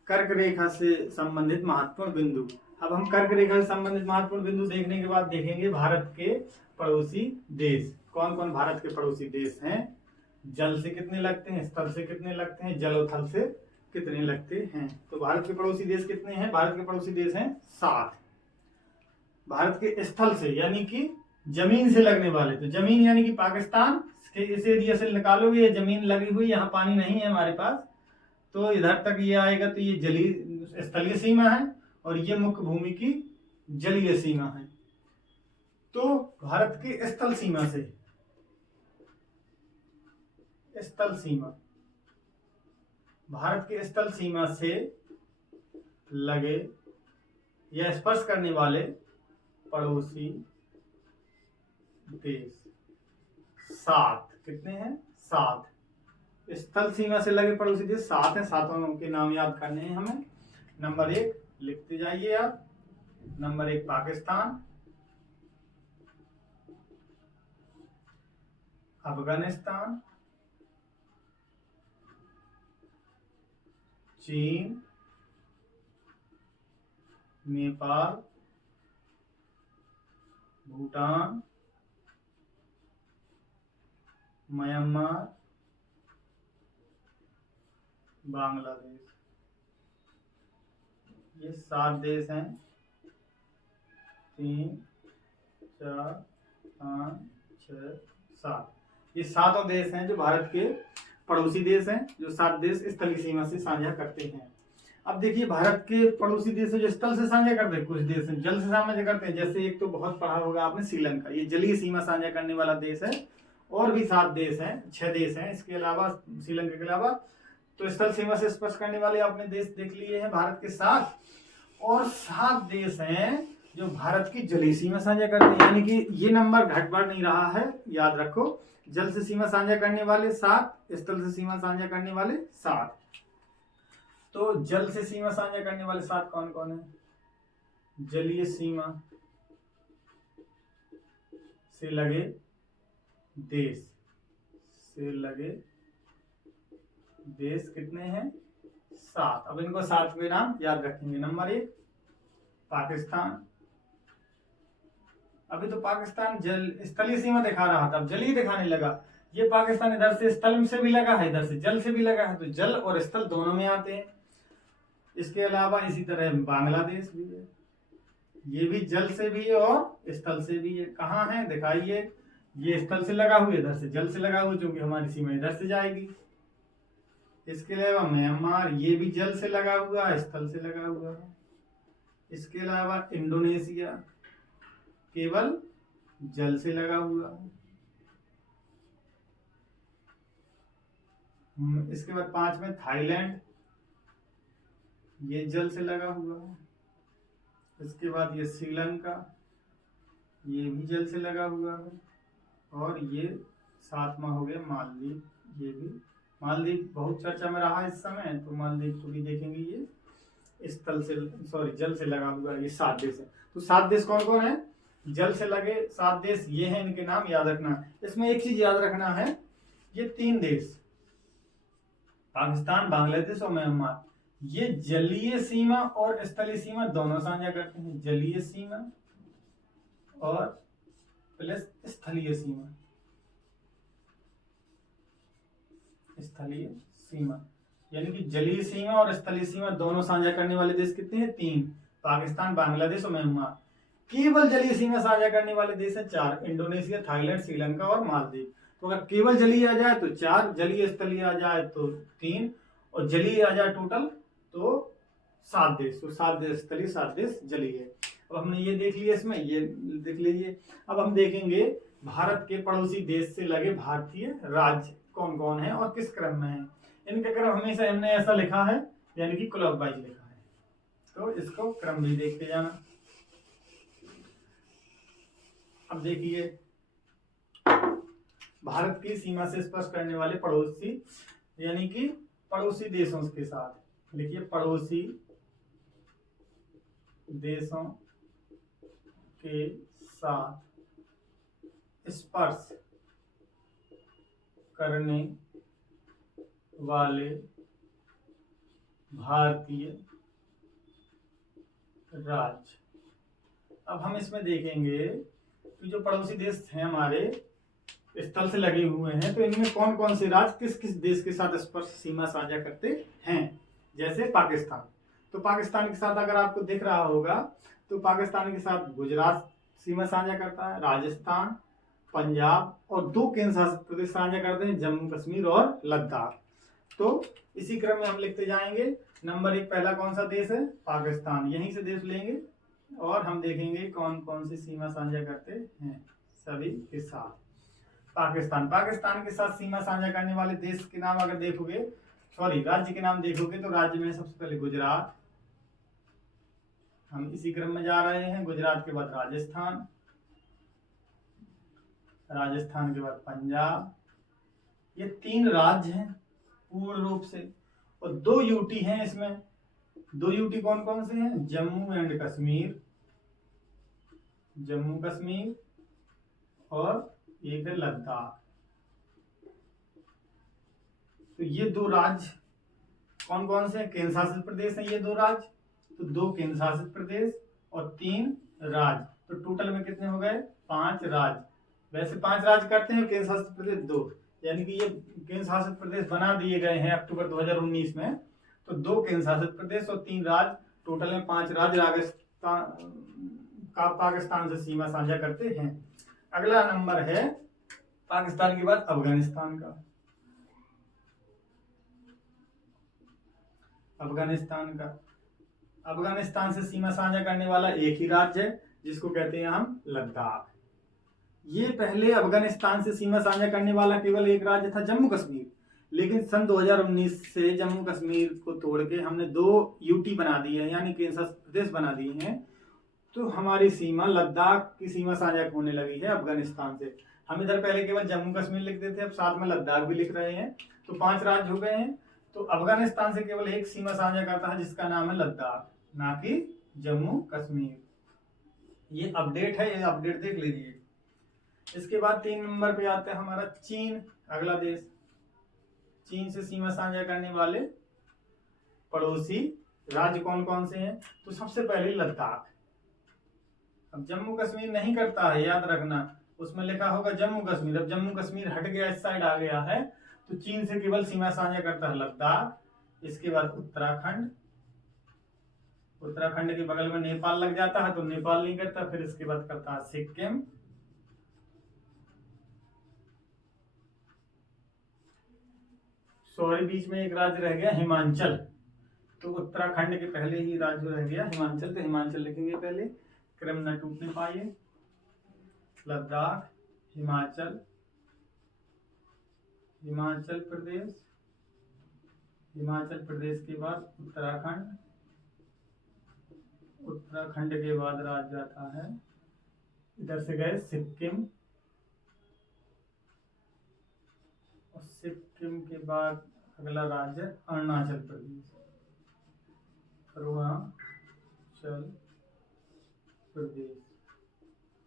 कर्क रेखा से संबंधित महत्वपूर्ण बिंदु। अब हम कर्क रेखा से संबंधित महत्वपूर्ण बिंदु देखने के बाद देखेंगे भारत के पड़ोसी देश। कौन कौन भारत के पड़ोसी देश हैं, जल से कितने लगते हैं, स्थल से कितने लगते हैं, जल और थल से कितने लगते हैं। तो भारत के पड़ोसी देश कितने हैं, भारत के पड़ोसी देश हैं 7। भारत के स्थल से यानी कि जमीन से लगने वाले, तो जमीन यानी कि पाकिस्तान के इस एरिया से निकालोगे, ये जमीन लगी हुई, यहाँ पानी नहीं है हमारे पास, तो इधर तक ये आएगा, तो ये जलीय स्थलीय सीमा है और ये मुख्य भूमि की जलीय सीमा है। तो भारत की स्थल सीमा से, स्थल सीमा, भारत के स्थल सीमा से लगे या स्पर्श करने वाले पड़ोसी देश 7। कितने हैं, 7। स्थल सीमा से लगे पड़ोसी देश 7 हैं। 7 के नाम याद करने हैं हमें। नंबर 1 लिखते जाइए आप। नंबर 1 पाकिस्तान, अफगानिस्तान, चीन, नेपाल, भूटान, म्यांमार, बांग्लादेश। ये 7 देश हैं। 3 4 5 6 7। ये 7 देश हैं जो भारत के पड़ोसी देश हैं, जो 7 देश स्थलीय सीमा से साझा करते हैं। अब देखिए भारत के पड़ोसी देश जो स्थल से साझा करते हैं, कुछ देश जल से साझा करते हैं। जैसे एक तो बहुत पढ़ा होगा आपने श्रीलंका, ये जलीय सीमा साझा करने वाला देश है। और भी 7 देश हैं, 6 देश हैं इसके अलावा, श्रीलंका के अलावा। तो स्थल सीमा से स्पर्श करने वाले आपने देश देख लिए हैं भारत के 7। और 7 देश हैं जो भारत की जलीय सीमा साझा करते हैं, यानी कि ये नंबर घट बढ़ नहीं रहा है, याद रखो। जल से सीमा साझा करने वाले 7, स्थल से सीमा साझा करने वाले 7। तो जल से सीमा साझा करने वाले 7 कौन कौन है, जलीय सीमा से लगे देश, से लगे देश कितने हैं, 7। अब इनको 7 के नाम याद रखेंगे। नंबर 1 पाकिस्तान। अभी तो पाकिस्तान जल स्थलीय सीमा दिखा रहा था, अब जलीय दिखाने लगा। ये पाकिस्तान इधर से स्थल से भी लगा है, इधर से जल से भी लगा है, तो जल और स्थल दोनों में आते हैं। इसके अलावा इसी तरह बांग्लादेश भी है, ये भी जल से भी है और स्थल से भी है। कहाँ है दिखाइए, ये स्थल से लगा हुआ, इधर से जल से लगा हुआ, क्योंकि हमारी सीमा इधर से जाएगी। इसके अलावा म्यांमार, ये भी जल से लगा हुआ है, स्थल से लगा हुआ है। इसके अलावा इंडोनेशिया केवल जल से लगा हुआ है। इसके बाद 5 में थाईलैंड, ये जल से लगा हुआ है। इसके बाद ये श्रीलंका, ये भी जल से लगा हुआ है। और ये 7वां हो गया मालदीव, ये भी मालदीव बहुत चर्चा में रहा इस समय, तो मालदीव को भी देखेंगे। ये स्थल से जल से लगा हुआ है। ये 7 देश है। तो 7 देश कौन कौन है, जल से लगे 7 देश ये हैं, इनके नाम याद रखना। इसमें एक चीज याद रखना है, ये 3 देश पाकिस्तान, बांग्लादेश और म्यांमार, ये जलीय सीमा और स्थलीय सीमा दोनों साझा करते हैं। जलीय सीमा और प्लस स्थलीय सीमा, स्थलीय सीमा। यानी कि जलीय सीमा और स्थलीय सीमा दोनों साझा करने वाले देश कितने हैं? 3, पाकिस्तान, बांग्लादेश और म्यांमार। केवल जलीय सीमा साझा करने वाले देश है 4, इंडोनेशिया, थाईलैंड, श्रीलंका और मालदीव। तो अगर केवल जलीय आ जाए तो 4, जलीय स्थलीय आ जाए तो 3, और जलीय आ जाए टोटल तो 7 देश। तो 7 देश स्थलीय, 7 देश जलीय। अब हमने ये देख लिया, इसमें ये देख लीजिए। अब हम देखेंगे भारत के पड़ोसी देश से लगे भारतीय राज्य कौन कौन है और किस क्रम में है। इनका क्रम हमेशा हमने ऐसा लिखा है, यानी कि क्लॉकवाइज लिखा है, तो इसको क्रम भी देखते जाना। अब देखिए, भारत की सीमा से स्पर्श करने वाले पड़ोसी, यानी कि पड़ोसी देशों के साथ लिखिए, पड़ोसी देशों के साथ स्पर्श करने वाले भारतीय राज्य। अब हम इसमें देखेंगे कि जो पड़ोसी देश हैं हमारे स्थल से लगे हुए हैं, तो इनमें कौन कौन से राज्य किस किस देश के साथ स्पर्श सीमा साझा करते हैं। जैसे पाकिस्तान, तो पाकिस्तान के साथ अगर आपको दिख रहा होगा तो पाकिस्तान के साथ गुजरात सीमा साझा करता है, राजस्थान, पंजाब और 2 केंद्र शासित प्रदेश साझा करते हैं, जम्मू कश्मीर और लद्दाख। तो इसी क्रम में हम लिखते जाएंगे। नंबर 1 पहला कौन सा देश है? पाकिस्तान। यहीं से देश लेंगे और हम देखेंगे कौन कौन सी सीमा साझा करते हैं सभी के साथ। पाकिस्तान, पाकिस्तान के साथ सीमा साझा करने वाले देश के नाम अगर देखोगे, सॉरी राज्य के नाम देखोगे, तो राज्य में सबसे पहले गुजरात, हम इसी क्रम में जा रहे हैं। गुजरात के बाद राजस्थान, राजस्थान के बाद पंजाब। ये 3 राज्य हैं पूर्ण रूप से, और 2 यूटी हैं इसमें। 2 यूटी कौन कौन से हैं? जम्मू एंड कश्मीर, जम्मू कश्मीर, और एक है लद्दाख। तो ये 2 राज्य कौन कौन से हैं? केंद्र शासित प्रदेश हैं ये 2 राज्य। तो 2 केंद्र शासित प्रदेश और 3 राज्य, तो टोटल में कितने हो गए? 5 राज्य। वैसे 5 राज्य करते हैं, केंद्र शासित प्रदेश 2, यानी कि ये केंद्र शासित प्रदेश बना दिए गए हैं अक्टूबर 2019 में। तो 2 केंद्र शासित प्रदेश और 3 राज्य, टोटल में 5 राज्य पाकिस्तान से सीमा साझा करते हैं। अगला नंबर है पाकिस्तान के बाद अफगानिस्तान का। अफगानिस्तान से सीमा साझा करने वाला एक ही राज्य है, जिसको कहते हैं हम लद्दाख। ये पहले अफगानिस्तान से सीमा साझा करने वाला केवल एक राज्य था, जम्मू कश्मीर। लेकिन सन 2019 से जम्मू कश्मीर को तोड़ के हमने 2 यूटी बना दी है, यानी केंद्र शासित प्रदेश बना दिए हैं। तो हमारी सीमा लद्दाख की सीमा साझा होने लगी है अफगानिस्तान से। हम इधर पहले केवल जम्मू कश्मीर लिखते थे, अब साथ में लद्दाख भी लिख रहे हैं, तो 5 राज्य हो गए हैं। तो अफगानिस्तान से केवल एक सीमा साझा करता है, जिसका नाम है लद्दाख, ना कि जम्मू कश्मीर। ये अपडेट है, ये अपडेट देख लीजिए। इसके बाद 3 नंबर पे आता है हमारा चीन, अगला देश। चीन से सीमा साझा करने वाले पड़ोसी राज्य कौन कौन से हैं? तो सबसे पहले लद्दाख। अब जम्मू कश्मीर नहीं करता है, याद रखना, उसमें लिखा होगा जम्मू कश्मीर। अब जम्मू कश्मीर हट गया, इस साइड आ गया है, तो चीन से केवल सीमा साझा करता है लद्दाख। इसके बाद उत्तराखंड, उत्तराखंड के बगल में नेपाल लग जाता है, तो नेपाल नहीं करता। फिर इसके बाद करता है सिक्किम, सॉरी बीच में एक राज्य रह गया हिमाचल। तो उत्तराखंड के पहले ही राज्य रह गया हिमाचल, तो हिमाचल लिखेंगे पहले, क्रम न टूटने पाए। लद्दाख, हिमाचल, हिमाचल प्रदेश, हिमाचल प्रदेश के बाद उत्तराखंड, उत्तराखंड के बाद राज्य आता है, इधर से गए सिक्किम, और सिक्किम के बाद अगला राज्य अरुणाचल प्रदेश, अरुणाचल प्रदेश,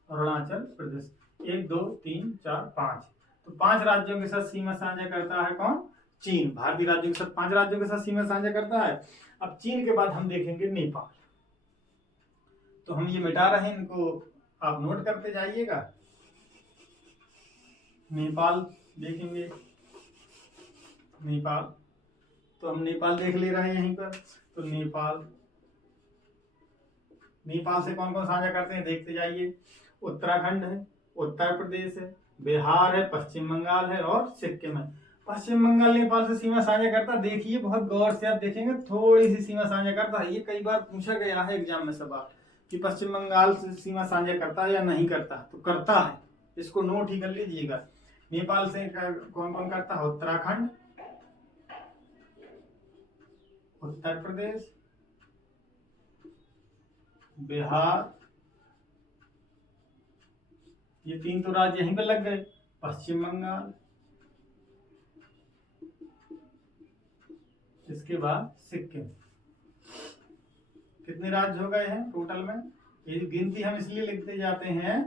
अरुणाचल प्रदेश। 1 2 3 4 5, तो 5 राज्यों के साथ सीमा साझा करता है कौन? चीन। भारतीय राज्यों के साथ 5 राज्यों के साथ सीमा साझा करता है। अब चीन के बाद हम देखेंगे नेपाल। तो हम ये मिटा रहे हैं, इनको आप नोट करते जाइएगा। नेपाल देखेंगे, नेपाल तो हम नेपाल देख ले रहे हैं यहीं पर। तो नेपाल से कौन कौन साझा करते हैं देखते जाइए। उत्तराखंड है, उत्तर प्रदेश है, बिहार है, पश्चिम बंगाल है और सिक्किम है। पश्चिम बंगाल नेपाल से सीमा साझा करता, देखिए बहुत गौर से आप देखेंगे थोड़ी सी सीमा साझा करता है। ये कई बार पूछा गया है एग्जाम में सवाल कि पश्चिम बंगाल से सीमा साझा करता है या नहीं करता, तो करता है, इसको नोट ही कर लीजिएगा। नेपाल से कौन कौन करता है? उत्तराखंड, उत्तर प्रदेश, बिहार, ये 3 तो राज्य यहीं पे लग गए, पश्चिम बंगाल, इसके बाद सिक्किम। कितने राज्य हो गए हैं टोटल में? ये गिनती हम इसलिए लिखते जाते हैं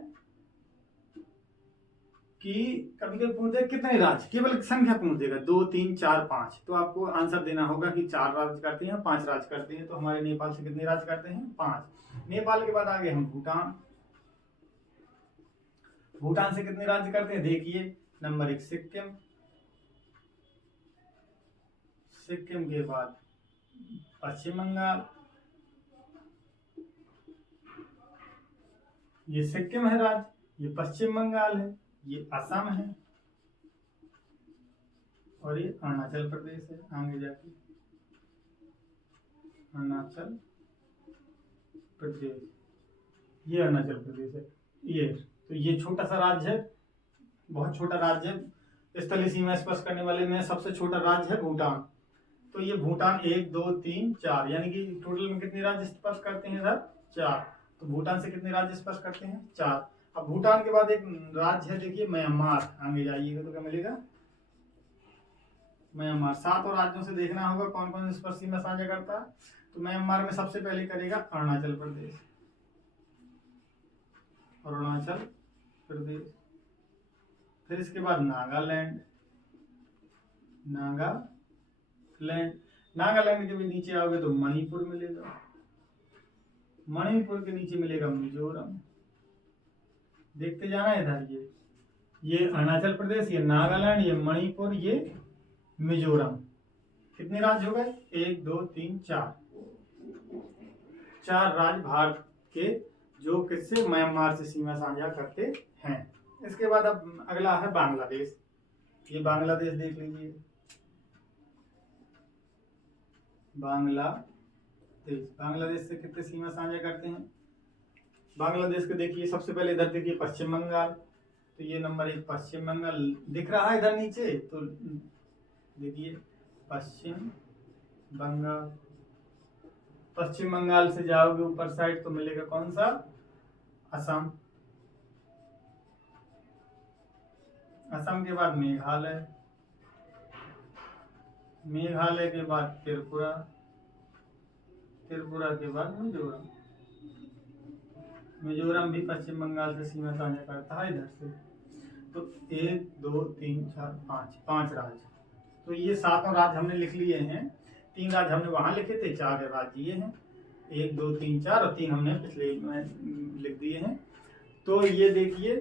कि कभी कभी पूछ दे कितने राज्य, केवल संख्या पूछ देगा 2 3 4 5, तो आपको आंसर देना होगा कि 4 राज्य करते हैं, 5 राज्य करते हैं। तो हमारे नेपाल से कितने राज्य करते हैं? 5। नेपाल के बाद आगे हम भूटान। भूटान से कितने राज्य करते हैं देखिए, नंबर 1 सिक्किम, सिक्किम के बाद पश्चिम बंगाल, ये सिक्किम है राज्य, ये पश्चिम बंगाल है, ये असम है और ये अरुणाचल प्रदेश है। आगे जाके अरुणाचल प्रदेश, ये अरुणाचल प्रदेश है। ये तो ये छोटा सा राज्य है, बहुत छोटा राज्य है। स्थलीय सीमा स्पर्श करने वाले में सबसे छोटा राज्य है भूटान। तो ये भूटान 1 2 3 4, यानी कि टोटल में कितने राज्य स्पर्श करते हैं सर? 4। तो भूटान से कितने राज्य स्पर्श करते हैं? 4। अब भूटान के बाद एक राज्य है देखिए म्यांमार। आगे जाइएगा तो क्या मिलेगा? म्यांमार। 7 और राज्यों से देखना होगा कौन कौन से स्पर्श सीमा साझा करता है। तो म्यांमार में सबसे पहले करेगा अरुणाचल प्रदेश, अरुणाचल प्रदेश, फिर इसके बाद नागालैंड, नागालैंड के भी नीचे आओगे तो मणिपुर मिलेगा, मणिपुर के नीचे मिलेगा मिजोरम। देखते जाना है इधर, ये अरुणाचल प्रदेश, ये नागालैंड, ये मणिपुर, ये मिजोरम। कितने राज्य हो गए? 1 2 3 4, 4 राज्य भारत के जो किससे? म्यांमार से सीमा साझा करते हैं। इसके बाद अब अगला है बांग्लादेश। ये बांग्लादेश देख लीजिए, बांग्लादेश से कितने सीमा साझा करते हैं? बांग्लादेश को देखिए सबसे पहले इधर देखिए पश्चिम बंगाल, तो ये नंबर 1 पश्चिम बंगाल दिख रहा है इधर नीचे, तो देखिए पश्चिम बंगाल। पश्चिम बंगाल से जाओगे ऊपर साइड तो मिलेगा कौन सा? असम। असम के बाद मेघालय, मेघालय के बाद त्रिपुरा, त्रिपुरा के बाद मिजोरम। मिजोरम भी पश्चिम बंगाल से सीमा साझा करता है इधर से। तो 1 2 3 4 5 राज्य। तो ये 7 राज्य हमने लिख लिए हैं। 3 राज्य हमने वहां लिखे थे, 4 राज्य ये हैं, 1 2 3 4 और 3 हमने पिछले में लिख दिए हैं। तो ये देखिए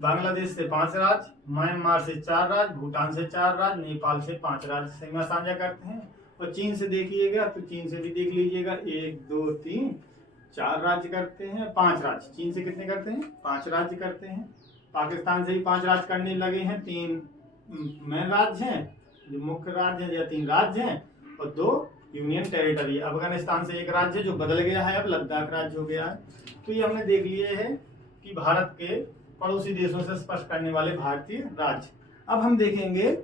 बांग्लादेश से 5 राज्य, म्यांमार से 4 राज्य, भूटान से 4 राज्य, नेपाल से 5 राज्य सीमा साझा करते हैं। और चीन से देखिएगा तो चीन से भी देख लीजिएगा, 1 2 3 4 राज्य करते हैं, 5 राज्य। चीन से कितने करते हैं? 5 राज्य करते हैं। पाकिस्तान से भी 5 राज्य करने लगे हैं। 3 मेन राज्य हैं जो मुख्य राज्य हैं, या 3 राज्य हैं और 2 यूनियन टेरिटरी। अफगानिस्तान से 1 राज्य जो बदल गया है, अब लद्दाख राज्य हो गया है। तो ये हमने देख लिए हैं कि भारत के पड़ोसी देशों से स्पर्श करने वाले भारतीय राज्य। अब हम देखेंगे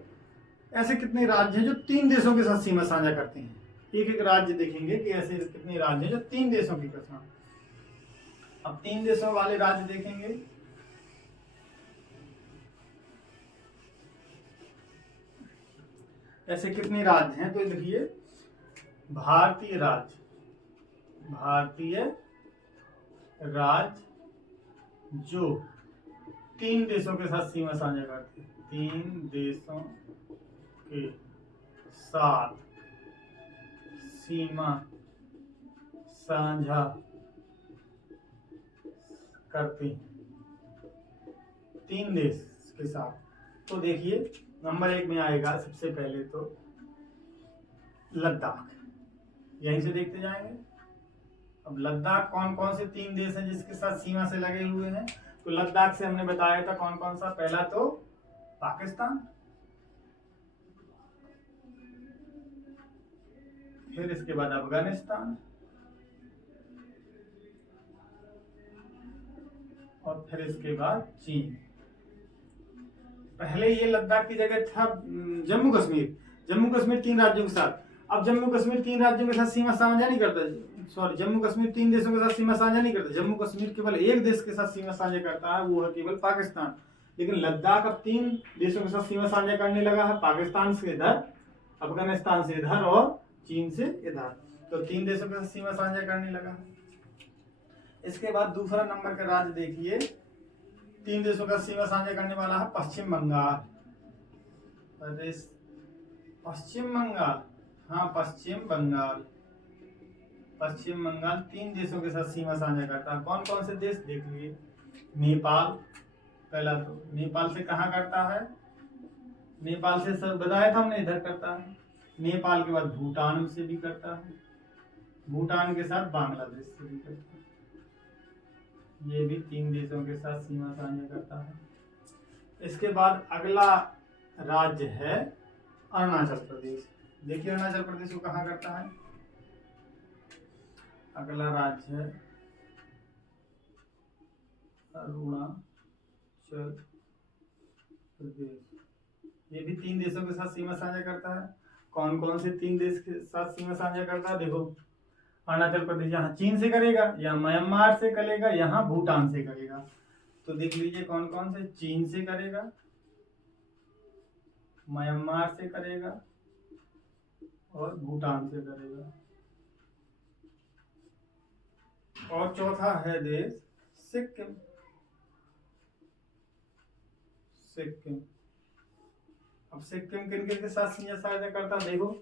ऐसे कितने राज्य हैं जो 3 देशों के साथ सीमा साझा करते हैं। एक एक राज्य देखेंगे कि ऐसे कितने राज्य हैं जो 3 देशों के साथ। अब 3 देशों वाले राज्य देखेंगे। ऐसे कितने राज्य हैं? तो देखिए भारतीय राज्य, भारतीय राज्य जो 3 देशों के साथ सीमा साझा करते हैं, 3 देशों के साथ सीमा साझा करते हैं, 3 देश के साथ। तो देखिए नंबर 1 में आएगा सबसे पहले तो लद्दाख, यहीं से देखते जाएंगे। अब लद्दाख कौन कौन से 3 देश हैं जिसके साथ सीमा से लगे हुए हैं? तो लद्दाख से हमने बताया था कौन कौन सा, पहला तो पाकिस्तान, फिर इसके बाद अफगानिस्तान, और फिर इसके बाद चीन। पहले ये लद्दाख की जगह था जम्मू कश्मीर। जम्मू कश्मीर 3 राज्यों के साथ, अब जम्मू कश्मीर 3 राज्यों के साथ सीमा साझा नहीं करता, सॉरी जम्मू कश्मीर 3 देशों के साथ सीमा साझा नहीं करता। जम्मू कश्मीर केवल एक देश के साथ सीमा साझा करता है, वो है केवल पाकिस्तान। लेकिन लद्दाख अब 3 देशों के साथ सीमा साझा करने लगा है, पाकिस्तान से इधर, अफगानिस्तान से इधर और चीन से इधर। तो 3 देशों के साथ सीमा साझा करने लगा है। इसके बाद दूसरा नंबर का राज्य देखिए 3 देशों का सीमा साझा करने वाला है पश्चिम बंगाल। पश्चिम बंगाल, हाँ पश्चिम बंगाल, पश्चिम बंगाल 3 देशों के साथ सीमा साझा करता है। कौन कौन से देश देख लिए? नेपाल, पहला तो नेपाल से कहाँ करता है? नेपाल से सब बताया था हमने, इधर करता है। नेपाल के बाद भूटान से भी करता है, भूटान के साथ बांग्लादेश से भी करता है। ये भी 3 देशों के साथ सीमा साझा करता है। इसके बाद अगला राज्य है अरुणाचल प्रदेश। देखिए अरुणाचल प्रदेश को कहाँ करता है? अगला राज्य है अरुणाचल प्रदेश। ये भी 3 देशों के साथ सीमा साझा करता है। कौन कौन से 3 देश के साथ सीमा साझा करता है? देखो अरुणाचल प्रदेश यहाँ चीन से करेगा, यहाँ म्यांमार से करेगा, यहाँ भूटान से करेगा। तो देख लीजिए कौन कौन से, चीन से करेगा, म्यांमार से करेगा और भूटान से करेगा। और चौथा है देश सिक्किम। सिक्किम, अब सिक्किम किन किन के साथ सीमा साझा करता है? देखो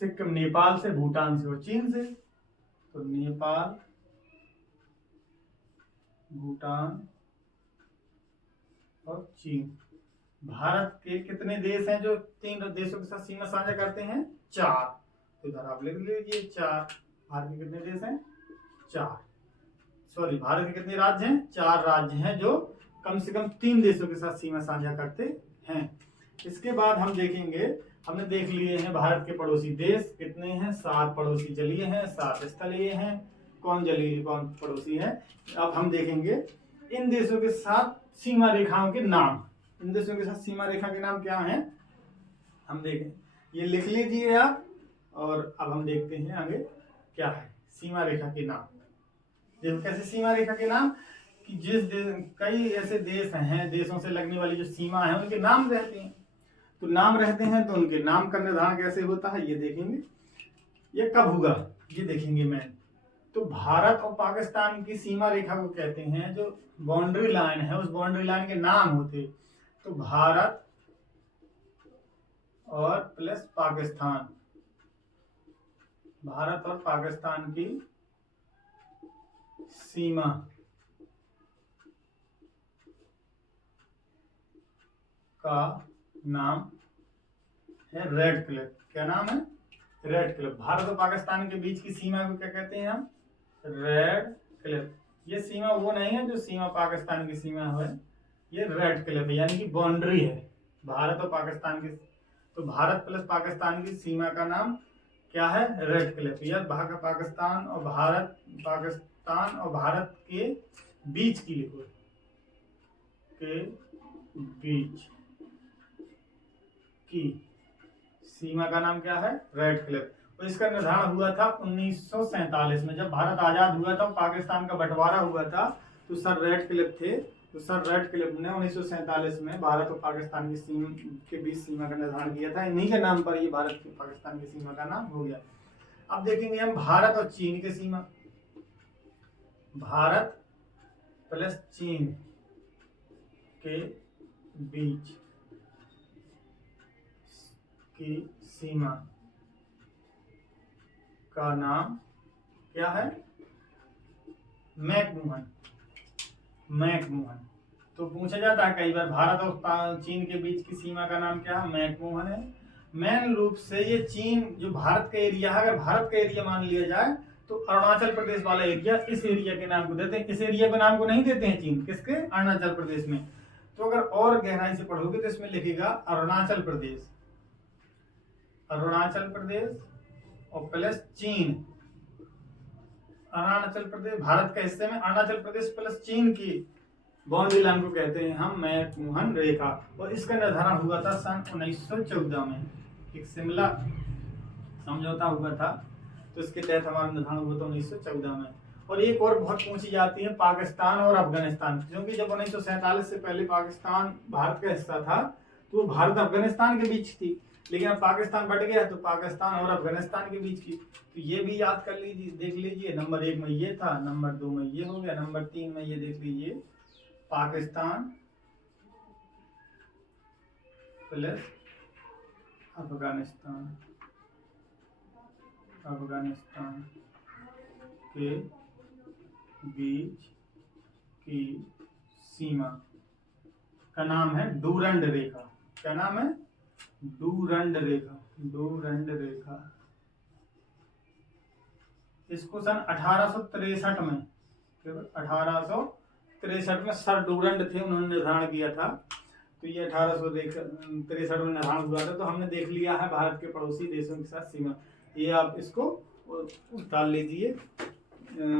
सिक्किम नेपाल से, भूटान से और चीन से। तो नेपाल, भूटान और चीन। भारत के कितने देश हैं जो 3 देशों के साथ सीमा साझा करते हैं? 4। तो इधर आप लिख लीजिए 4। भारत के कितने देश हैं? 4। सॉरी, भारत के कितने राज्य हैं? 4 राज्य हैं जो कम से कम 3 देशों के साथ सीमा साझा करते हैं। इसके बाद हम देखेंगे, हमने देख लिए हैं भारत के पड़ोसी देश कितने हैं? 7 पड़ोसी जलीय हैं, 7 स्थलीय हैं। कौन जलीय कौन पड़ोसी है? अब हम देखेंगे इन देशों के साथ सीमा रेखाओं के नाम। इन देशों के साथ सीमा रेखा के नाम क्या हैं? हम देखें, ये लिख लीजिए आप। और अब हम देखते हैं आगे क्या है सीमा रेखा के नाम। देखो कैसे सीमा रेखा के नाम, कि कई ऐसे देश हैं, देशों से लगने वाली जो सीमा है उनके नाम रहते हैं। तो नाम रहते हैं तो उनके नाम का निर्धारण कैसे होता है ये देखेंगे। ये कब होगा ये देखेंगे मैं। तो भारत और पाकिस्तान की सीमा रेखा को कहते हैं, जो बाउंड्री लाइन है उस बाउंड्री लाइन के नाम होते। तो भारत और प्लस पाकिस्तान, भारत और पाकिस्तान की सीमा का नाम है रेड क्लिफ। क्या नाम है? Red Cliff. भारत और पाकिस्तान के बीच की सीमा को क्या कहते हैं हम? Red Cliff. ये सीमा वो नहीं है जो सीमा पाकिस्तान की सीमा है, ये रेड क्लिफ है, यानी कि बाउंड्री है भारत और पाकिस्तान की। तो भारत प्लस पाकिस्तान की सीमा का नाम क्या है? Red Cliff. यह पाकिस्तान और भारत के बीच की लिखो, के बीच की सीमा का नाम क्या है? Red Cliff. तो इसका निर्धारण हुआ था 1947 में, जब भारत आजाद हुआ था, पाकिस्तान का बंटवारा हुआ था। तो सर रेड क्लिफ थे, तो सर रेड क्लिफ ने 1947 में भारत और पाकिस्तान की सीमा के बीच सीमा का निर्धारण किया था। इन्हीं के नाम पर ये भारत और पाकिस्तान की सीमा का नाम हो गया। अब देखेंगे हम भारत और चीन की सीमा। भारत प्लस चीन के बीच की सीमा का नाम क्या है? मैकमोहन। मैकमोहन। तो पूछा जाता है कई बार, भारत और चीन के बीच की सीमा का नाम क्या है? मैकमोहन है। मेन रूप से ये चीन जो भारत का एरिया है, अगर भारत का एरिया मान लिया जाए तो अरुणाचल प्रदेश वाला एरिया इस एरिया के नाम को देते हैं, इस एरिया के नाम को नहीं देते हैं चीन, किसके, अरुणाचल प्रदेश में। तो अगर और गहराई से पढ़ोगे तो इसमें लिखेगा अरुणाचल प्रदेश, अरुणाचल प्रदेश और प्लस चीन। अरुणाचल प्रदेश भारत के हिस्से में अरुणाचल प्रदेश प्लस चीन की बाउंड्री लाइन को कहते हैं हम मैकमोहन रेखा। और इसका निर्धारण हुआ था सन 1914 में, एक शिमला समझौता हुआ था, तो इसके तहत हमारा निर्धारण हुआ था 1914 में। और एक और बहुत पूछी जाती है पाकिस्तान और अफगानिस्तान, क्योंकि जब 1947 से पहले पाकिस्तान भारत का हिस्सा था तो वो भारत अफगानिस्तान के बीच थी, लेकिन अब पाकिस्तान बढ़ गया तो पाकिस्तान और अफगानिस्तान के बीच की। तो ये भी याद कर लीजिए, देख लीजिए, नंबर 1 में ये था, नंबर 2 में ये हो गया, नंबर 3 में ये देख लीजिए पाकिस्तान प्लस अफगानिस्तान, अफगानिस्तान के बीच की सीमा का नाम है डूरंड रेखा। क्या नाम है? डूरंड रेखा, डूरंड रेखा। इसको सन 1863 में, 1863 में सर डूरंड थे, उन्होंने निर्धारण किया था। तो ये 1863 में निर्धारण हुआ था। तो हमने देख लिया है भारत के पड़ोसी देशों के साथ सीमा, ये आप इसको उतार लीजिए।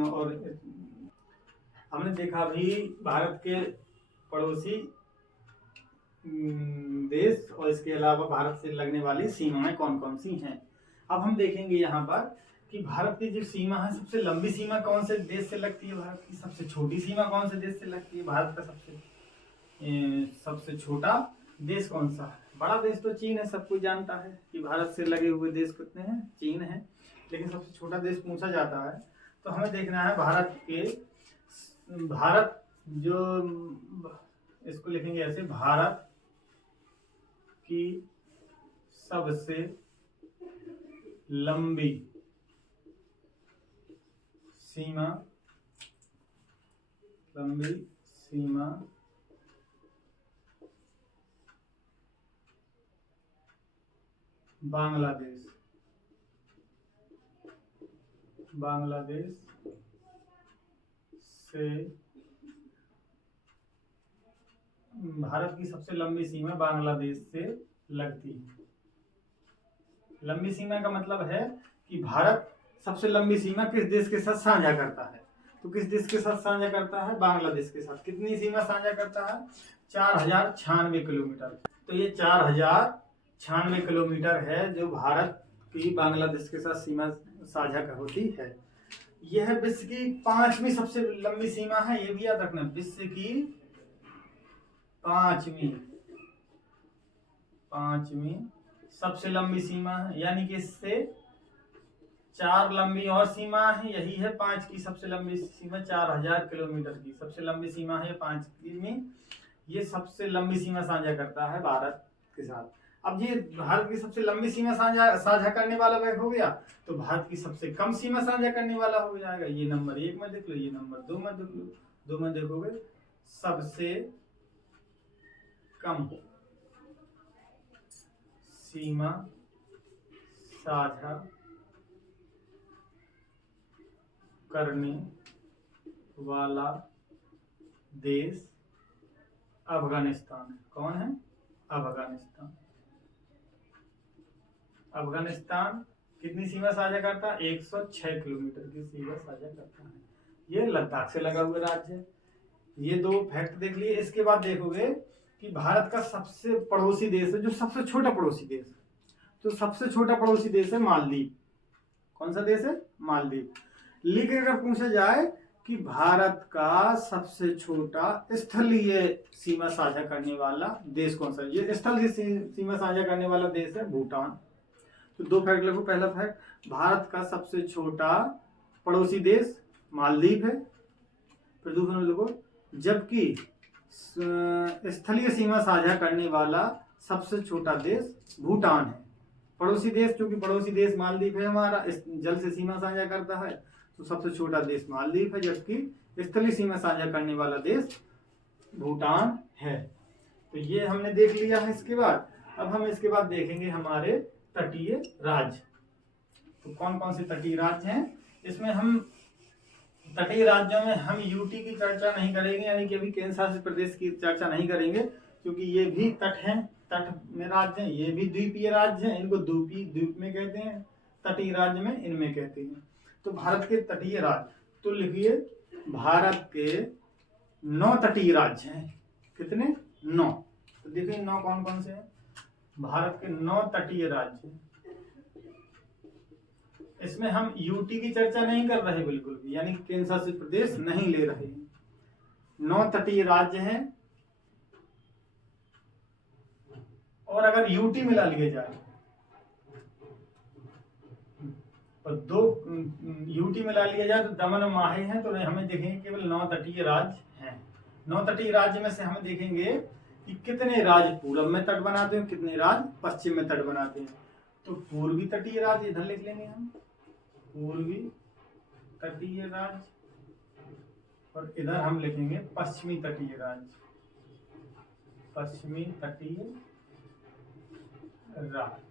और हमने देखा भी भारत के पड़ोसी देश और इसके अलावा भारत से लगने वाली सीमाएं कौन कौन सी हैं। अब हम देखेंगे यहाँ पर कि भारत की जो सीमा है, सबसे लंबी सीमा कौन से देश से लगती है भारत की, सबसे छोटी सीमा कौन से देश से लगती है भारत का, सबसे छोटा देश कौन सा है। बड़ा देश तो चीन है, सब कोई जानता है कि भारत से लगे हुए देश कितने हैं, चीन है। लेकिन सबसे छोटा देश पूछा जाता है तो हमें देखना है भारत जो, इसको लिखेंगे ऐसे, भारत की सबसे लंबी सीमा, लंबी सीमा बांग्लादेश, बांग्लादेश से, भारत की सबसे लंबी सीमा बांग्लादेश से लगती है। लंबी सीमा का मतलब है कि भारत सबसे लंबी सीमा किस देश के साथ साझा करता है। तो किस देश के साथ साझा करता है? बांग्लादेश के साथ। कितनी सीमा साझा करता है? 4096 किलोमीटर। तो ये 4096 किलोमीटर है जो भारत की बांग्लादेश के साथ सीमा साझा होती है। यह विश्व की 5वीं सबसे लंबी सीमा है, ये भी याद रखना, विश्व की 5वीं सबसे लंबी सीमा है। यानी कि इससे 4 लंबी और सीमा है, यही है 5 की सबसे लंबी सीमा, 4000 किलोमीटर की सबसे लंबी सीमा है 5वीं। ये सबसे लंबी सीमा साझा करता है भारत के साथ। अब ये भारत की सबसे लंबी सीमा साझा करने वाला वह हो गया, तो भारत की सबसे कम सीमा साझा करने वाला हो जाएगा। ये नंबर 1 में देख लो, ये नंबर 2 में देख लो। 2 में देखोगे सबसे कम सीमा साझा करने वाला देश अफगानिस्तान है। कौन है? अफगानिस्तान। अफगानिस्तान कितनी सीमा साझा करता है? 106 किलोमीटर की सीमा साझा करता है। ये लद्दाख से लगा हुआ राज्य है। ये 2 फैक्ट देख लिए। इसके बाद देखोगे कि भारत का सबसे पड़ोसी देश है, जो सबसे छोटा पड़ोसी देश है, तो सबसे छोटा पड़ोसी देश है मालदीव। कौन सा देश है? मालदीव। लेकिन अगर पूछा जाए कि भारत का सबसे छोटा स्थलीय सीमा साझा करने वाला देश कौन सा है, ये स्थलीय सीमा साझा करने वाला देश है भूटान। तो 2 फैक्ट लिखो। पहला फैक्ट, भारत का सबसे छोटा पड़ोसी देश मालदीव है। फिर दूसरा में लिखो, जबकि स्थलीय सीमा साझा करने वाला सबसे छोटा देश भूटान है। पड़ोसी देश, क्योंकि पड़ोसी देश मालदीव है हमारा, इस जल से सीमा साझा करता है, तो सबसे छोटा देश मालदीव है, जबकि स्थलीय सीमा साझा करने वाला देश भूटान है। तो ये हमने देख लिया है। इसके बाद अब हम इसके बाद देखेंगे हमारे तटीय राज्य। तो कौन कौन से तटीय राज्य हैं? इसमें हम तटीय राज्यों में हम यूटी की चर्चा नहीं करेंगे, यानी कि अभी केंद्र शासित प्रदेश की चर्चा नहीं करेंगे, क्योंकि ये भी तट हैं, तट में राज्य हैं। ये भी द्वीपीय राज्य हैं, इनको द्वीप में कहते हैं, तटीय राज्य में इनमें कहते हैं। तो भारत के तटीय राज्य, तो लिखिए भारत के 9 तटीय राज्य हैं। कितने? 9। तो देखिए 9 कौन कौन से हैं? भारत के 9 तटीय राज्य। इसमें हम यूटी की चर्चा नहीं कर रहे बिल्कुल भी, यानी केंद्र शासित प्रदेश नहीं ले रहे हैं। 9 तटीय राज्य हैं, और अगर यूटी मिला लिया जाए और 2 यूटी मिला लिया जाए तो दमन और माहे हैं, तो हमें देखेंगे केवल 9 तटीय राज्य हैं। 9 तटीय राज्य में से हम देखेंगे कि कितने राज्य पूर्व में तट बनाते हैं, कितने राज्य पश्चिम में तट बनाते हैं। तो पूर्वी तटीय राज्य इधर लिख लेंगे हम, पूर्वी तटीय राज्य, और इधर हम लिखेंगे पश्चिमी तटीय राज्य, पश्चिमी तटीय राज्य।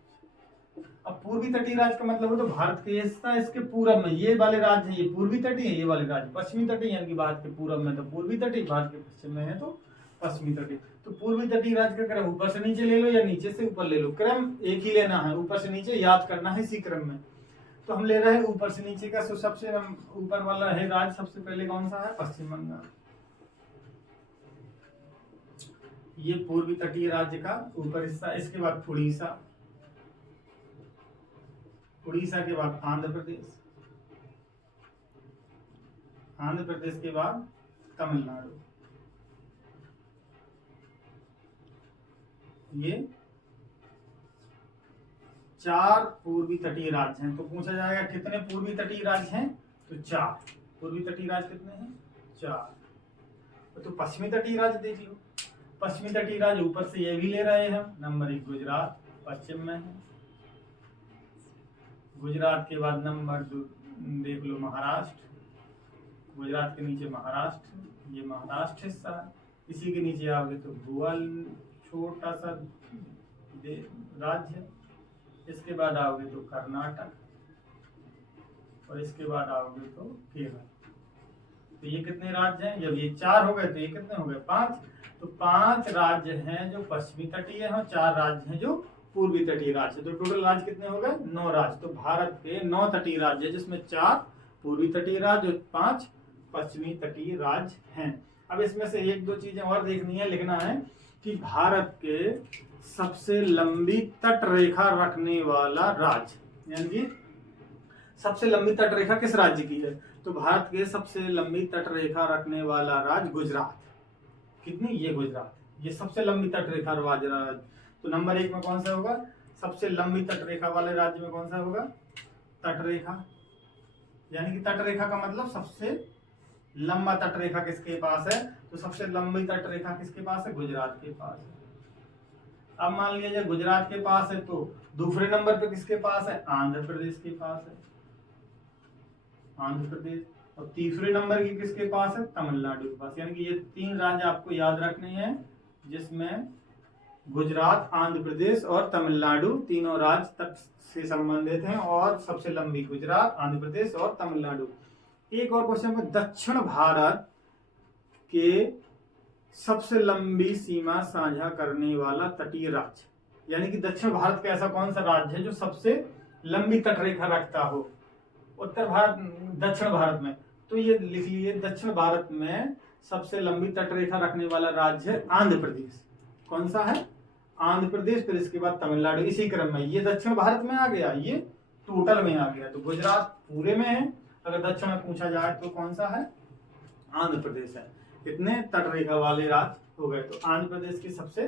अब पूर्वी तटीय राज्य का मतलब हो तो भारत के हिस्सा इसके पूरब में ये वाले राज्य हैं, ये पूर्वी तटीय है, ये वाले राज्य पश्चिमी तटीय, यानी कि भारत के पूरब में तो पूर्वी तटीय, भारत के पश्चिम में है तो पश्चिमी तटीय। तो पूर्वी तटीय राज्य का क्रम ऊपर से नीचे ले लो या नीचे से ऊपर ले लो, क्रम एक ही लेना है, ऊपर से नीचे याद करना है इसी क्रम में। तो हम ले रहे हैं ऊपर से नीचे का, तो सबसे ऊपर वाला है राज्य सबसे पहले कौन सा है? पश्चिम बंगाल। ये पूर्वी तटीय राज्य का ऊपर हिस्सा। इसके बाद उड़ीसा, उड़ीसा के बाद आंध्र प्रदेश, आंध्र प्रदेश के बाद तमिलनाडु। ये 4 पूर्वी तटीय राज्य हैं। तो पूछा जाएगा कितने पूर्वी तटीय राज्य हैं? तो 4 पूर्वी तटीय राज्य कितने हैं? 4। तो पश्चिमी तटीय राज्य देख लो, पश्चिमी तटीय राज्य ऊपर से ये भी ले रहे हैं हम। नंबर 1 गुजरात पश्चिम में है, गुजरात के बाद नंबर 2 देख लो महाराष्ट्र, गुजरात के नीचे महाराष्ट्र, ये महाराष्ट्र हिस्सा है। इसी के नीचे आओगे तो गोवा छोटा सा राज्य है। इसके बाद आओगे तो कर्नाटक, और इसके बाद आओगे तो केरल। तो ये कितने राज्य हैं? जब ये 4 हो गए तो ये कितने हो गए? 5। तो 5 राज्य हैं जो पश्चिमी तटीय हैं और 4 राज्य हैं जो पूर्वी तटीय राज्य। तो टोटल राज्य कितने हो गए? 9 राज्य। तो भारत के 9 तटीय राज्य, जिसमें 4 पूर्वी तटीय राज्य और 5 पश्चिमी तटीय राज्य हैं। अब इसमें से 1-2 चीजें और देखनी है, लिखना है कि भारत के सबसे लंबी तट रेखा रखने वाला राज्य, यानी कि सबसे लंबी तट रेखा किस राज्य की है? तो भारत के सबसे लंबी तट रेखा रखने वाला राज्य गुजरात। कितनी? ये गुजरात, ये सबसे लंबी तट रेखा राज्य। तो नंबर 1 में कौन सा होगा? सबसे लंबी तट रेखा वाले राज्य में कौन सा होगा? तट रेखा, यानी कि तट रेखा का मतलब सबसे लंबा तट रेखा किसके पास है? तो सबसे लंबी तट रेखा किसके पास है? गुजरात के पास है। अब मान लीजिए गुजरात के पास है, तो दूसरे नंबर पे किसके पास है? आंध्र प्रदेश के पास है, आंध्र प्रदेश। और तीसरे नंबर की किसके पास है? तमिलनाडु के पास। यानी कि ये 3 राज्य आपको याद रखने हैं, जिसमें गुजरात, आंध्र प्रदेश और तमिलनाडु तीनों राज्य तट से संबंधित हैं, और सबसे लंबी गुजरात, आंध्र प्रदेश और तमिलनाडु। एक और क्वेश्चन में, दक्षिण भारत के सबसे लंबी सीमा साझा करने वाला तटीय राज्य, यानी कि दक्षिण भारत का ऐसा कौन सा राज्य है जो सबसे लंबी तट रेखा रखता हो? उत्तर भारत, दक्षिण भारत में, तो ये लिख लीजिए, दक्षिण भारत में सबसे लंबी तट रेखा रखने वाला राज्य है आंध्र प्रदेश। कौन सा है? आंध्र प्रदेश, फिर इसके बाद तमिलनाडु, इसी क्रम में। ये दक्षिण भारत में आ गया, ये टोटल में आ गया। तो गुजरात पूरे में है, अगर दक्षिण में पूछा जाए तो कौन सा है? आंध्र प्रदेश है। कितने तट रेखा वाले राज्य हो गए? तो आंध्र प्रदेश की सबसे।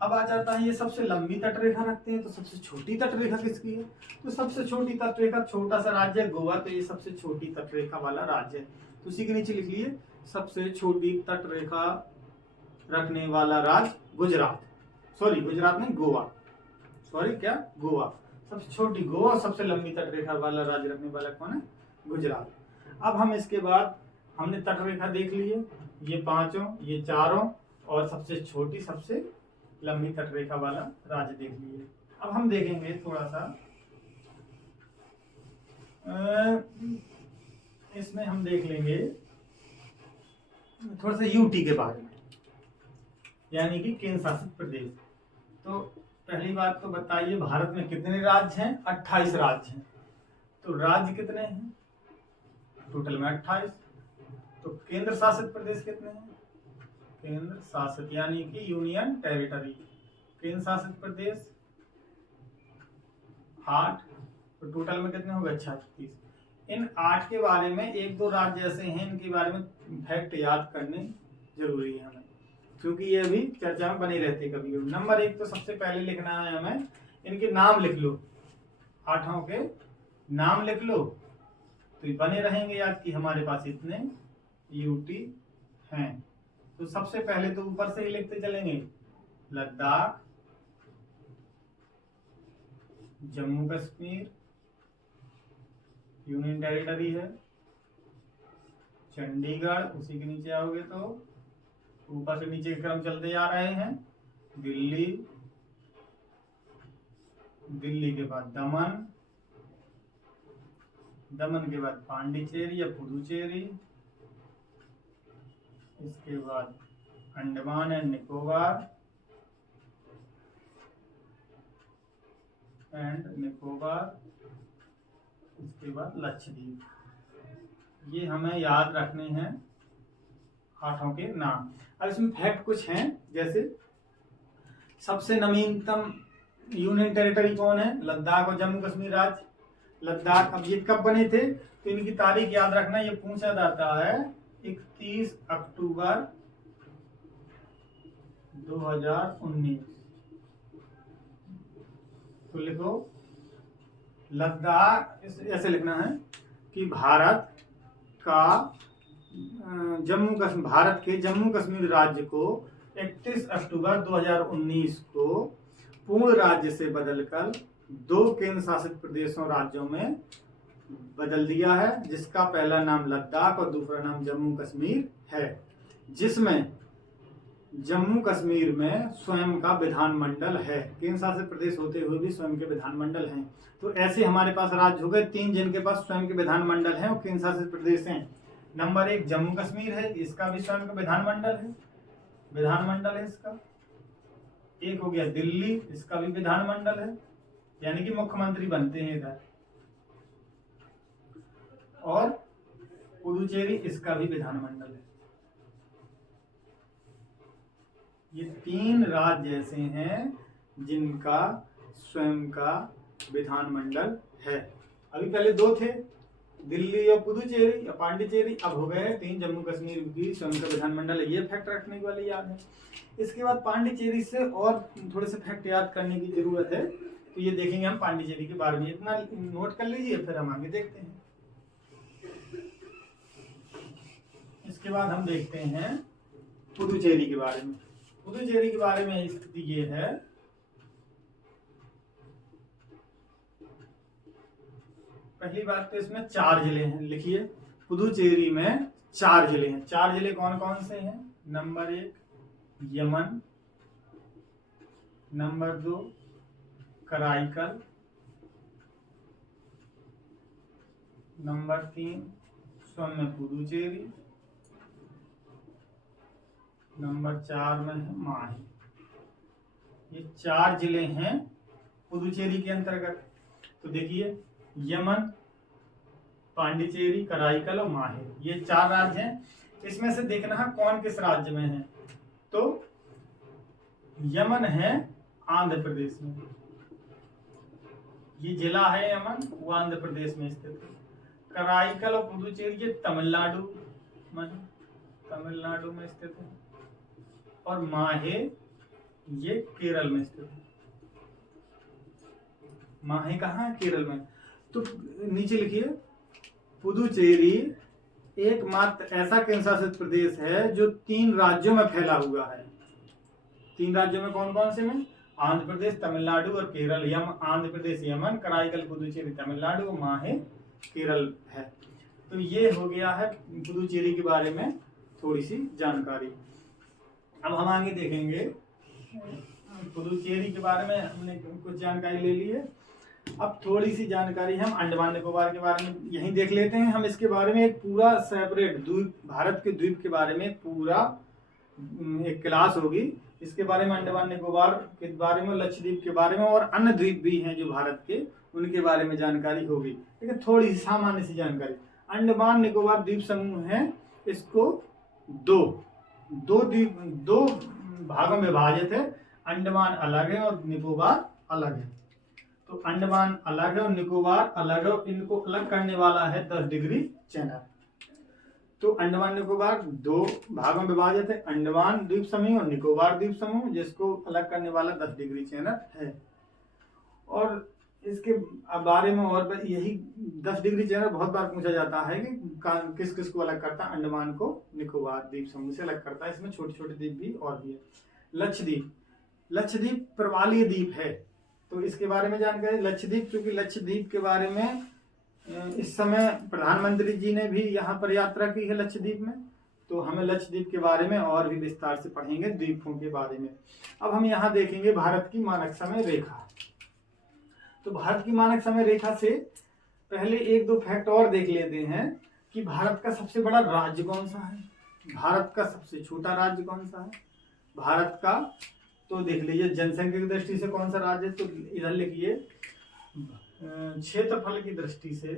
अब आ जाता है, ये सबसे लंबी तट रेखा रखते हैं, तो सबसे छोटी तट रेखा किसकी है? तो सबसे छोटी तट रेखा, छोटा सा राज्य है गोवा, तो ये सबसे छोटी तट रेखा वाला राज्य है। तो उसी के नीचे लिख लिए, सबसे छोटी तट रेखा रखने वाला राज्य गुजरात। सॉरी, गुजरात नहीं, गोवा। सॉरी, क्या? गोवा। सबसे छोटी गोवा, सबसे लंबी तट रेखा वाला राज्य रखने वाला कौन है? गुजरात। अब हम इसके बाद, हमने तट रेखा देख ली है, ये 5, ये 4 और सबसे छोटी, सबसे लंबी तटरेखा वाला राज्य देख लिए। अब हम देखेंगे थोड़ा सा इसमें हम देख लेंगे थोड़ा सा यूटी के बारे में, यानी कि केंद्र शासित प्रदेश। तो पहली बात तो बताइए भारत में कितने राज्य हैं? 28 राज्य हैं। तो राज्य कितने हैं? टोटल में 28। तो केंद्र शासित प्रदेश कितने हैं? केंद्र शासित यानी कि यूनियन टेरिटरी, केंद्र शासित प्रदेश 8। तो टोटल में कितने हो गए? 36। इन 8 के बारे में एक दो राज्य ऐसे हैं इनके बारे में फैक्ट याद करने जरूरी है हमें, क्योंकि ये भी चर्चा में बनी रहती है कभी कभी। नंबर 1 तो सबसे पहले लिखना है हमें, इनके नाम लिख लो, 8 के नाम लिख लो तो बने रहेंगे याद कि हमारे पास इतने यूटी हैं। तो सबसे पहले तो ऊपर से ही लिखते चलेंगे, लद्दाख, जम्मू कश्मीर यूनियन टेरिटरी है, चंडीगढ़ उसी के नीचे आओगे तो ऊपर से नीचे के क्रम चलते जा रहे हैं, दिल्ली, दिल्ली के बाद दमन, दमन के बाद पांडिचेरी या पुदुचेरी, इसके बाद अंडमान एंड निकोबार इसके बाद लक्षद्वीप। ये हमें याद रखने हैं 8 के नाम। अब इसमें फैक्ट कुछ हैं, जैसे सबसे नवीनतम यूनियन टेरिटरी कौन है? लद्दाख और जम्मू कश्मीर राज्य। लद्दाख, अब ये कब बने थे तो इनकी तारीख याद रखना, ये पूछा जाता है 31 अक्टूबर 2019। तो लिखो लद्दाख, ऐसे लिखना है कि भारत के जम्मू कश्मीर राज्य को 31 अक्टूबर 2019 को पूर्ण राज्य से बदलकर 2 केंद्र शासित प्रदेशों राज्यों में बदल दिया है, जिसका पहला नाम लद्दाख और दूसरा नाम जम्मू कश्मीर है, जिसमें जम्मू कश्मीर में स्वयं का विधानमंडल है। केंद्र शासित प्रदेश होते हुए भी स्वयं के विधानमंडल हैं। तो ऐसे हमारे पास राज्य हो गए 3 जिनके पास स्वयं के विधानमंडल हैं और केंद्र शासित प्रदेश हैं। नंबर 1 जम्मू कश्मीर है, इसका भी स्वयं का विधानमंडल है इसका। एक हो गया दिल्ली, इसका भी विधानमंडल है, यानी कि मुख्यमंत्री बनते हैं इधर। और पुदुचेरी, इसका भी विधानमंडल है। ये 3 राज्य ऐसे हैं जिनका स्वयं का विधानमंडल है। अभी पहले 2 थे, दिल्ली और पुदुचेरी या पांडिचेरी, अब हो गए 3, जम्मू कश्मीर भी स्वयं का विधानमंडल है। ये फैक्ट रखने के वाले याद है। इसके बाद पांडिचेरी से और थोड़े से फैक्ट याद करने की जरूरत है, तो ये देखेंगे हम पांडिचेरी के बारे में। इतना नोट कर लीजिए, फिर हम आगे देखते हैं। इसके बाद हम देखते हैं पुदुचेरी के बारे में। पुदुचेरी के बारे में स्थिति ये है, पहली बात तो इसमें 4 जिले हैं, लिखिए पुदुचेरी में 4 जिले हैं। 4 जिले कौन कौन से हैं? Number 1 Yemen, number 2 Karaikal, number 3 स्वयं में पुदुचेरी, नंबर 4 में है माही। ये 4 जिले हैं पुदुचेरी के अंतर्गत। तो देखिए यमन, पांडिचेरी, कराईकल और माहे, ये 4 राज्य हैं। इसमें से देखना है कौन किस राज्य में है। तो यमन है आंध्र प्रदेश में, ये जिला है यमन, वो आंध्र प्रदेश में स्थित है। कराईकल और पुदुचेरी ये तमिलनाडु में स्थित है। और माहे ये केरल में स्थित है। माहे कहाँ है? केरल में। तो नीचे लिखिए पुदुचेरी एकमात्र ऐसा केंद्र शासित प्रदेश है जो 3 राज्यों में फैला हुआ है। 3 राज्यों में कौन कौन से में? आंध्र प्रदेश, तमिलनाडु और केरल। आंध्र प्रदेश यमन, कराईकल पुदुचेरी तमिलनाडु और माहे केरल है। तो ये हो गया है पुदुचेरी के बारे में थोड़ी सी जानकारी। अब हम आगे देखेंगे पुडुचेरी के बारे में हमने कुछ जानकारी ले ली है। अब थोड़ी सी जानकारी हम अंडमान निकोबार के बारे में यहीं देख लेते हैं। हम इसके बारे में एक पूरा सेपरेट द्वीप, भारत के द्वीप के बारे में पूरा एक क्लास होगी। इसके बारे में अंडमान निकोबार के बारे में, लक्षद्वीप के बारे में और अन्य द्वीप भी हैं जो भारत के, उनके बारे में जानकारी होगी। लेकिन थोड़ी सी सामान्य सी जानकारी, अंडमान निकोबार द्वीप समूह है, इसको दो भागों में विभाजित है। अंडमान अलग है और निकोबार अलग है। तो अंडमान अलग है और निकोबार अलग है, और इनको अलग करने वाला है 10 डिग्री चैनल। तो अंडमान निकोबार दो भागों में विभाजित है, अंडमान द्वीप समूह और निकोबार द्वीप समूह, जिसको अलग करने वाला 10 डिग्री चैनल है। और इसके बारे में और यही 10 डिग्री चैनल बहुत बार पूछा जाता है कि किस किस को अलग करता है। अंडमान को निकोबार द्वीप समूह से अलग करता है। इसमें छोटे छोटे द्वीप भी और भी है। लक्षद्वीप प्रवालीय द्वीप है, तो इसके बारे में जानकारी। लक्षद्वीप, क्योंकि लक्षद्वीप के बारे में इस समय प्रधानमंत्री जी ने भी यहाँ पर यात्रा की है लक्षद्वीप में, तो हमें लक्षद्वीप के बारे में और भी विस्तार से पढ़ेंगे, द्वीपों के बारे में। अब हम यहाँ देखेंगे भारत की मानक समय रेखा। तो भारत की मानक समय रेखा से पहले एक दो फैक्ट और देख लेते हैं कि भारत का सबसे बड़ा राज्य कौन सा है, भारत का सबसे छोटा राज्य कौन सा है, भारत का तो देख लीजिए जनसंख्या की दृष्टि से कौन सा राज्य है। तो इधर लिखिए क्षेत्रफल की दृष्टि से,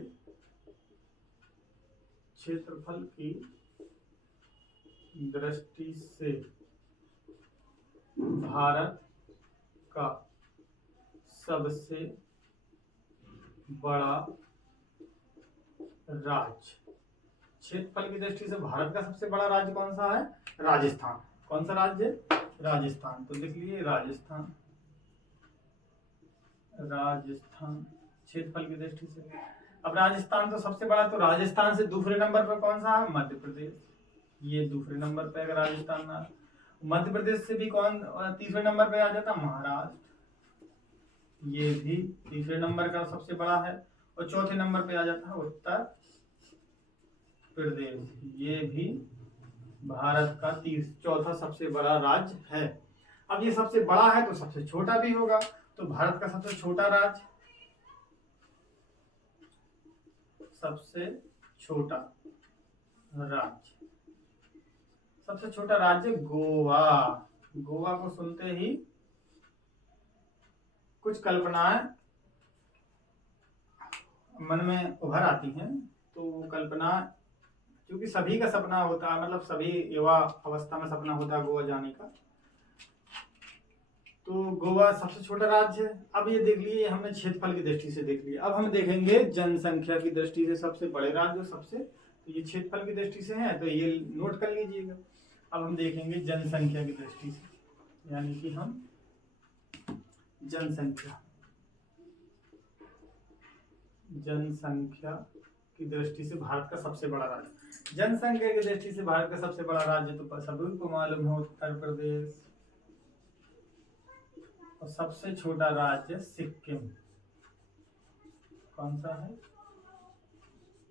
क्षेत्रफल की दृष्टि से भारत का सबसे बड़ा राज्य, क्षेत्रफल की दृष्टि से भारत का सबसे बड़ा राज्य कौन सा है, राजस्थान। कौन सा राज्य, राजस्थान। तो लिख लिए राजस्थान, राजस्थान क्षेत्रफल की दृष्टि से। अब राजस्थान तो सबसे बड़ा, तो राजस्थान से दूसरे नंबर पर कौन सा है, मध्य प्रदेश। ये दूसरे नंबर पे अगर राजस्थान ना, मध्य प्रदेश से भी कौन तीसरे नंबर पे आ जाता, महाराष्ट्र। ये भी तीसरे नंबर का सबसे बड़ा है। और चौथे नंबर पे आ जाता है उत्तर प्रदेश। ये भी भारत का चौथा सबसे बड़ा राज्य है। अब ये सबसे बड़ा है तो सबसे छोटा भी होगा। तो भारत का सबसे छोटा राज्य, सबसे छोटा राज्य गोवा। गोवा को सुनते ही कुछ कल्पनाएं मन में उभर आती हैं। तो वो कल्पना, क्योंकि सभी का सपना होता है, मतलब सभी युवा अवस्था में सपना होता है गोवा जाने का। तो गोवा सबसे छोटा राज्य है। अब ये देख लिए हमने क्षेत्रफल की दृष्टि से देख लिया। अब हम देखेंगे जनसंख्या की दृष्टि से सबसे बड़े राज्य सबसे, तो ये क्षेत्रफल की दृष्टि से है, तो ये नोट कर लीजिएगा। अब हम देखेंगे जनसंख्या की दृष्टि से, यानी कि हम जनसंख्या की दृष्टि से भारत का सबसे बड़ा राज्य। जनसंख्या की दृष्टि से भारत का सबसे बड़ा राज्य तो सभी को मालूम है, उत्तर प्रदेश। और सबसे छोटा राज्य सिक्किम। कौन सा है,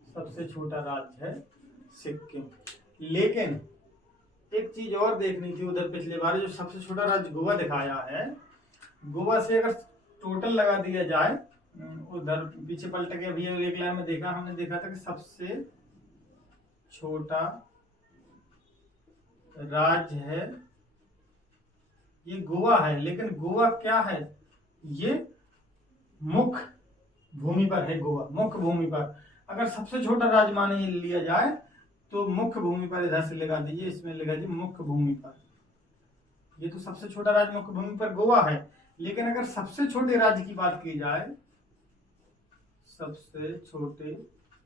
सबसे छोटा राज्य है सिक्किम। लेकिन एक चीज और देखनी थी, उधर पिछले बार जो सबसे छोटा राज्य गोवा दिखाया है, गोवा से अगर टोटल लगा दिया जाए, उधर पीछे पलट के अभी एक लाइन में देखा, हमने देखा था कि सबसे छोटा राज्य है ये गोवा है। लेकिन गोवा क्या है, ये मुख्य भूमि पर है। गोवा मुख्य भूमि पर, अगर सबसे छोटा राज्य माने लिया जाए तो मुख्य भूमि पर, इधर से लगा दीजिए, इसमें लगा दीजिए मुख्य भूमि पर। ये तो सबसे छोटा राज्य मुख्य भूमि पर गोवा है। लेकिन अगर सबसे छोटे राज्य की बात की जाए, सबसे छोटे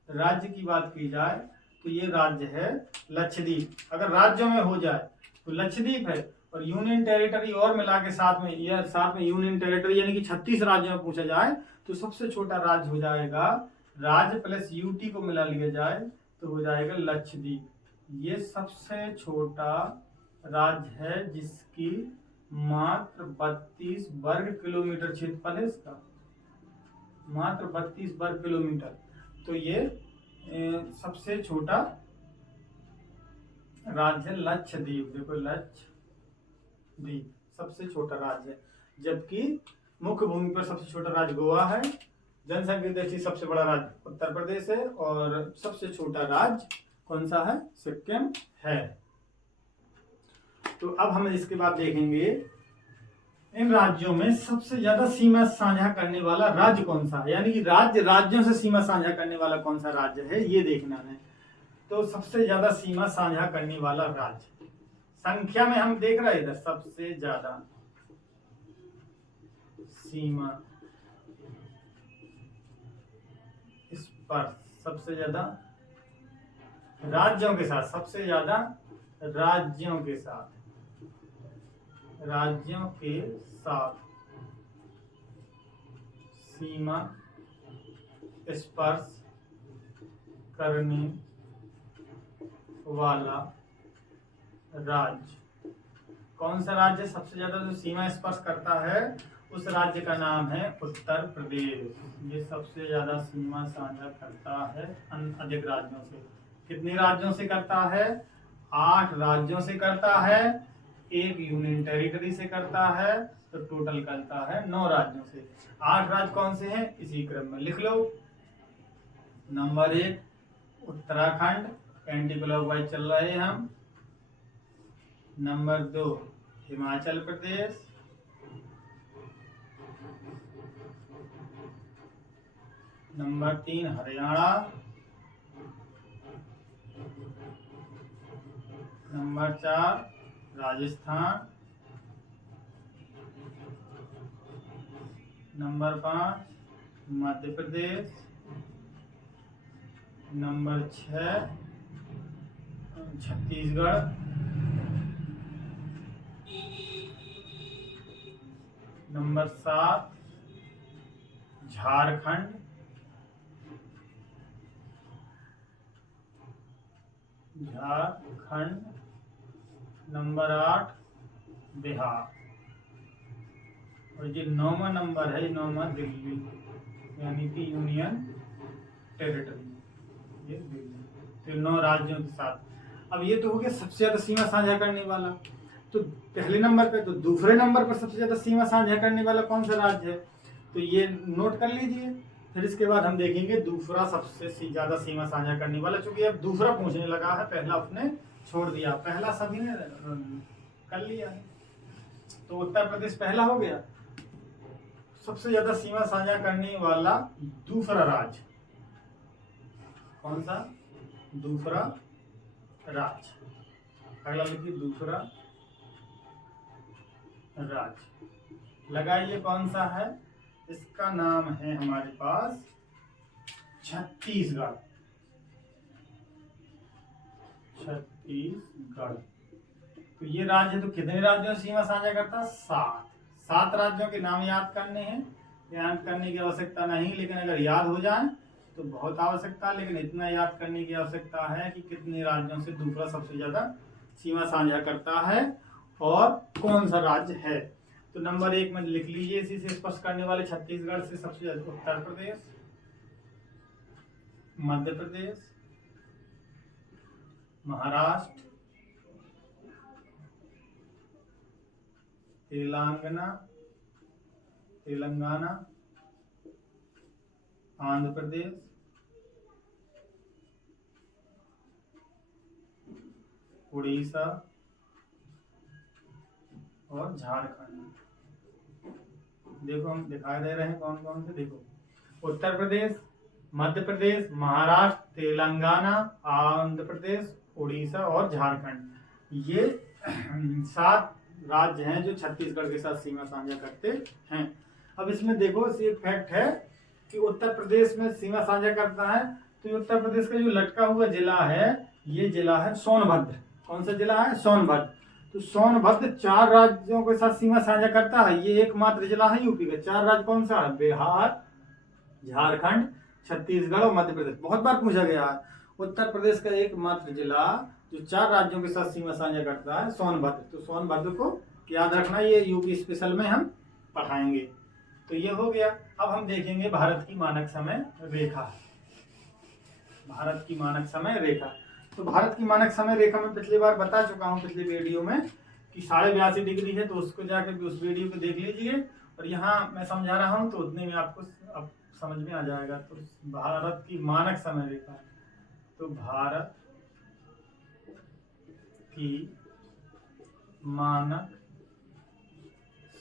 राज्य की बात की जाए, तो ये राज्य है लक्षद्वीप। अगर राज्यों में हो जाए तो लक्षद्वीप है, और यूनियन टेरिटरी और मिला के साथ में यूनियन टेरिटरी यानी कि 36 राज्यों में पूछा जाए तो सबसे छोटा राज्य हो जाएगा, राज्य प्लस यूटी को मिला लिया जाए तो हो जाएगा लक्षद्वीप। ये सबसे छोटा राज्य है जिसकी मात्र 32 वर्ग किलोमीटर क्षेत्रफल है इसका, मात्र 32 वर्ग किलोमीटर। तो ये सबसे छोटा राज्य लक्षद्वीप। देखो लक्षद्वीप सबसे छोटा राज्य है। जबकि मुख्य भूमि पर सबसे छोटा राज्य गोवा है, जनसंख्या दृष्टि सबसे बड़ा राज्य उत्तर प्रदेश है और सबसे छोटा राज्य कौन सा है, सिक्किम है। तो अब हम इसके बाद देखेंगे इन राज्यों में सबसे ज्यादा सीमा साझा करने वाला राज्य कौन सा है, यानी कि राज्यों से सीमा साझा करने वाला कौन सा राज्य है ये देखना है। तो सबसे ज्यादा सीमा साझा करने वाला राज्य संख्या में हम देख रहे हैं इधर, सबसे ज्यादा सीमा स्पर्श, सबसे ज्यादा राज्यों के साथ, सबसे ज्यादा राज्यों के साथ सीमा स्पर्श करने वाला राज्य कौन सा राज्य सबसे ज्यादा जो सीमा स्पर्श करता है, उस राज्य का नाम है उत्तर प्रदेश। ये सबसे ज्यादा सीमा साझा करता है अधिक राज्यों से। कितने राज्यों से करता है, 8 राज्यों से करता है, 1 यूनियन टेरिटरी से करता है, तो टोटल करता है 9 राज्यों से। 8 राज्य कौन से हैं इसी क्रम में लिख लो। नंबर 1 उत्तराखंड, एंटी क्लॉकवाइज चल रहे हैं हम। Number 2 Himachal Pradesh, number 3 Haryana, number 4 Rajasthan, number 5 Madhya Pradesh, number 6 Chhattisgarh, number 7 Jharkhand, number 8 Bihar, और ये 9वां नंबर है, 9वां दिल्ली, यानी कि यूनियन टेरिटरी, ये दिल्ली। तो 9 राज्यों के साथ। अब ये तो हो गया सबसे ज्यादा सीमा साझा करने वाला। तो पहले नंबर पे, तो दूसरे नंबर पर सबसे ज्यादा सीमा साझा करने वाला कौन सा राज्य है, तो ये नोट कर लीजिए। फिर इसके बाद हम देखेंगे दूसरा सबसे ज्यादा सीमा साझा करने वाला, चूंकि अब दूसरा पूछने लगा है, पहला उसने छोड़ दिया, पहला सभी ने कर लिया है। तो उत्तर प्रदेश पहला हो गया। सबसे ज्यादा सीमा साझा करने वाला दूसरा राज्य कौन सा, दूसरा राज्य, अगला लिखिए दूसरा राज्य, लगाइए कौन सा है, इसका नाम है हमारे पास छत्तीसगढ़। तो ये राज्य तो कितने राज्यों से सीमा साझा करता है, 7 राज्यों के नाम याद करने हैं। याद करने की आवश्यकता नहीं, लेकिन अगर याद हो जाए तो बहुत आवश्यकता, लेकिन इतना याद करने की आवश्यकता है कि कितने राज्यों से दूसरा सबसे ज्यादा सीमा साझा करता है और कौन सा राज्य है। तो नंबर 1 में लिख लीजिए इसी से स्पर्श करने वाले छत्तीसगढ़ से सबसे ज्यादा उत्तर प्रदेश, मध्य प्रदेश, महाराष्ट्र, तेलंगाना, आंध्र प्रदेश, उड़ीसा और झारखंड। देखो हम दिखाई दे रहे हैं कौन कौन से, देखो उत्तर प्रदेश, मध्य प्रदेश, महाराष्ट्र, तेलंगाना, आंध्र प्रदेश, उड़ीसा और झारखंड। ये 7 राज्य हैं जो छत्तीसगढ़ के साथ सीमा साझा करते हैं। अब इसमें देखो एक फैक्ट है कि उत्तर प्रदेश में सीमा साझा करता है, तो उत्तर प्रदेश का जो लटका हुआ जिला है, ये जिला है सोनभद्र। कौन सा जिला है, सोनभद्र। तो सोनभद्र 4 राज्यों के साथ सीमा साझा करता है। ये एकमात्र जिला है यूपी का। 4 राज्य कौन सा है, बिहार, झारखंड, छत्तीसगढ़ और मध्य प्रदेश। बहुत बार पूछा गया है। उत्तर प्रदेश का एकमात्र जिला जो 4 राज्यों के साथ सीमा साझा करता है, सोनभद्र। तो सोनभद्र को याद रखना, ये यूपी स्पेशल में हम पढ़ाएंगे। तो ये हो गया। अब हम देखेंगे भारत की मानक समय रेखा। भारत की मानक समय रेखा। तो भारत की मानक समय रेखा में पिछली बार बता चुका हूं, पिछले वीडियो में, कि 82.5 डिग्री है, तो उसको जाकर भी उस वीडियो को देख लीजिए, और यहाँ मैं समझा रहा हूँ तो उतने में आपको अब समझ में आ जाएगा। तो भारत की मानक समय रेखा, तो भारत की मानक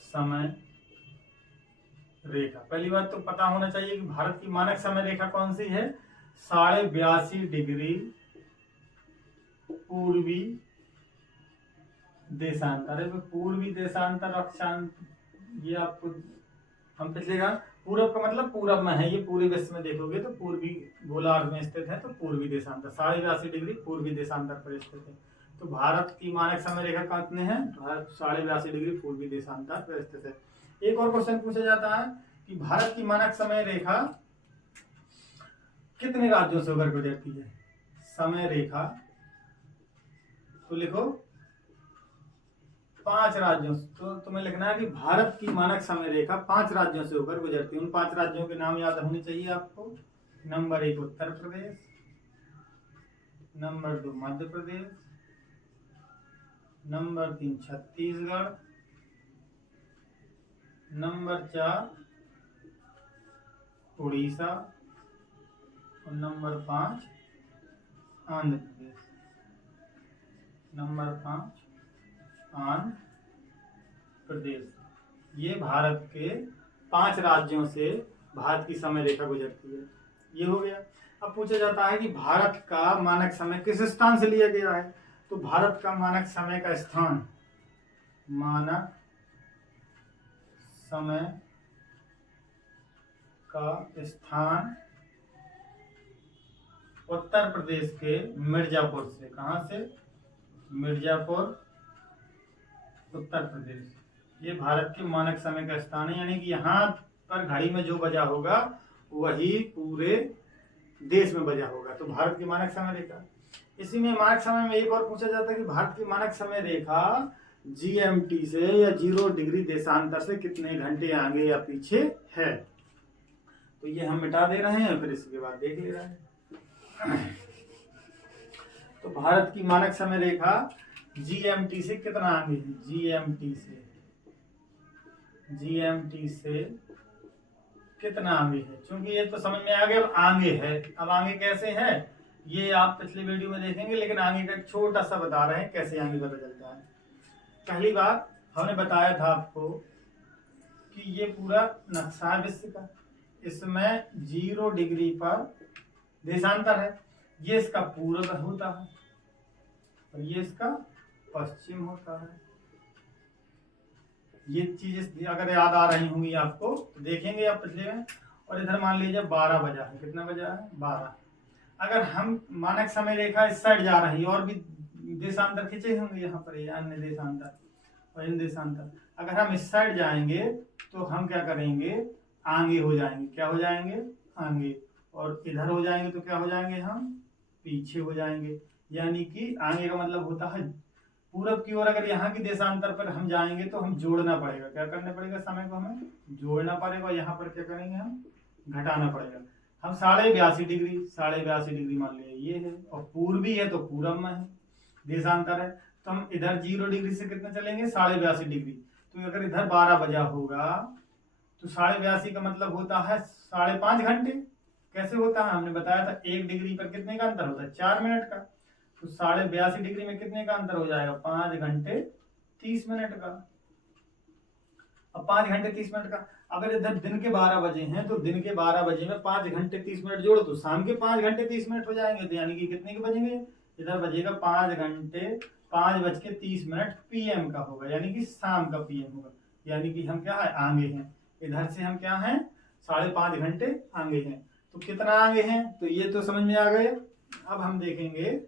समय रेखा, पहली बात तो पता होना चाहिए कि भारत की मानक समय रेखा कौन सी है, 82.5 डिग्री पूर्वी देशांतर है। पूर्वी देशांतर अक्षांत, ये आपको हम पिछलेगा, पूरब का मतलब पूरब में है, ये पूरे विश्व में देखोगे तो पूर्वी गोलार्ध में स्थित है, तो पूर्वी देशांतर 82.5 डिग्री पूर्वी देशांतर पर स्थित है। तो भारत की मानक समय रेखा कितने हैं, भारत 82.5 डिग्री पूर्वी देशांतर पर स्थित है। एक और क्वेश्चन पूछा जाता है कि भारत की मानक समय रेखा कितने राज्यों से होकर गुजरती है, समय रेखा, तो लिखो 5 राज्यों से। तो तुम्हें लिखना है कि भारत की मानक समय रेखा 5 राज्यों से होकर गुजरती है। उन 5 राज्यों के नाम याद होने चाहिए आपको। नंबर 1 उत्तर प्रदेश, नंबर 2 मध्य प्रदेश, नंबर 3 छत्तीसगढ़, नंबर 4 उड़ीसा, और नंबर 5 आंध्र प्रदेश, नंबर 5 आंध्र प्रदेश। ये भारत के 5 राज्यों से भारत की समय रेखा गुजरती है। ये हो गया। अब पूछा जाता है कि भारत का मानक समय किस स्थान से लिया गया है, तो भारत का मानक समय का स्थान, मानक समय का स्थान उत्तर प्रदेश के मिर्जापुर से, कहां से, मिर्जापुर उत्तर प्रदेश। ये भारत के मानक समय का स्थान है, यानी कि यहाँ पर घड़ी में जो बजा होगा वही पूरे देश में बजा होगा, तो भारत की मानक समय रेखा। इसी में मानक समय में एक और पूछा जाता है कि भारत की मानक समय रेखा GMT से या 0 डिग्री देशांतर से कितने घंटे आगे या पीछे है। तो ये हम मिटा दे रहे हैं, फिर इसके बाद देख ले रहे हैं। तो भारत की मानक समय रेखा GMT से कितना आगे है, GMT से कितना आगे है, क्योंकि ये तो समझ में आ गया, अब आगे है। अब आगे कैसे है ये आप पिछले वीडियो में देखेंगे, लेकिन आगे का छोटा सा बता रहे हैं कैसे आगे पता चलता है। पहली बात हमने बताया था आपको कि ये पूरा नक्शा है विश्व का, इसमें 0 डिग्री पर देशांतर है। ये इसका पूर्व होता है और ये इसका पश्चिम होता है। ये चीज अगर याद आ रही होंगी आपको तो देखेंगे आप पिछले में। और इधर मान लीजिए 12 बजा है, कितना बजा है, 12। अगर हम मानक समय रेखा इस साइड जा रही, और भी देशांतर खींचे होंगे यहाँ पर, अन्य देशांतर और इन देशांतर, अगर हम इस साइड जाएंगे तो हम क्या करेंगे, आगे हो जाएंगे। क्या हो जाएंगे, आगे। और इधर हो जाएंगे तो क्या हो जाएंगे, हम पीछे हो जाएंगे। यानी कि आगे का मतलब होता है पूरब की ओर। अगर यहाँ की देशांतर पर हम जाएंगे तो हम जोड़ना पड़ेगा, क्या करना पड़ेगा, समय को हमें जोड़ना पड़ेगा। यहाँ पर क्या करेंगे, हम घटाना पड़ेगा। हम 82.5 डिग्री मान लिया ये है, और पूर्वी है तो पूरब में है, देशांतर है। तो हम इधर 0 डिग्री से कितना चलेंगे, 82.5 डिग्री। तो अगर इधर 12 बजा होगा तो 82.5 का मतलब होता है 5.5 घंटे। कैसे होता है, हमने बताया था 1 डिग्री पर कितने का अंतर होता है, 4 मिनट का। तो 82.5 डिग्री में कितने का अंतर हो जाएगा, 5 घंटे 30 मिनट का। अब 5 घंटे 30 मिनट का, अगर इधर दिन के 12 बजे हैं तो दिन के 12 बजे में 5 घंटे 30 मिनट जोड़ो तो शाम के 5 घंटे 30 मिनट हो जाएंगे। तो यानी कि कितने के बजेंगे, इधर बजेगा 5 घंटे 5:30 PM का होगा, यानी कि शाम का PM होगा। यानी कि हम क्या है, आगे हैं। इधर से हम क्या हैं, 5.5 घंटे आगे हैं। तो कितना आगे हैं, तो ये तो समझ में आ गए। अब हम देखेंगे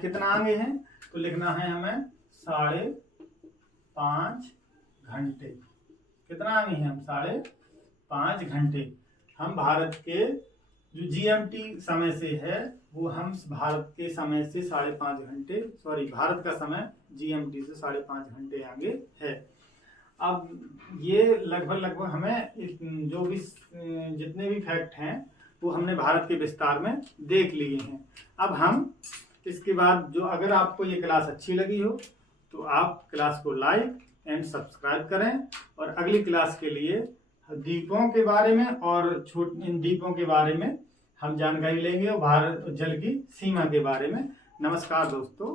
कितना आगे हैं, तो लिखना है हमें 5.5 घंटे। कितना आगे हैं हम, 5.5 घंटे। हम भारत के जो GMT समय से है वो हम भारत के समय से 5.5 घंटे, भारत का समय GMT से 5.5 घंटे आगे है। अब ये लगभग हमें जो भी जितने भी फैक्ट हैं वो हमने भारत के विस्तार में देख लिए हैं। अब हम इसके बाद जो अगर आपको ये क्लास अच्छी लगी हो तो आप क्लास को लाइक एंड सब्सक्राइब करें, और अगली क्लास के लिए द्वीपों के बारे में और इन द्वीपों के बारे में हम जानकारी लेंगे और भारत जल की सीमा के बारे में। नमस्कार दोस्तों।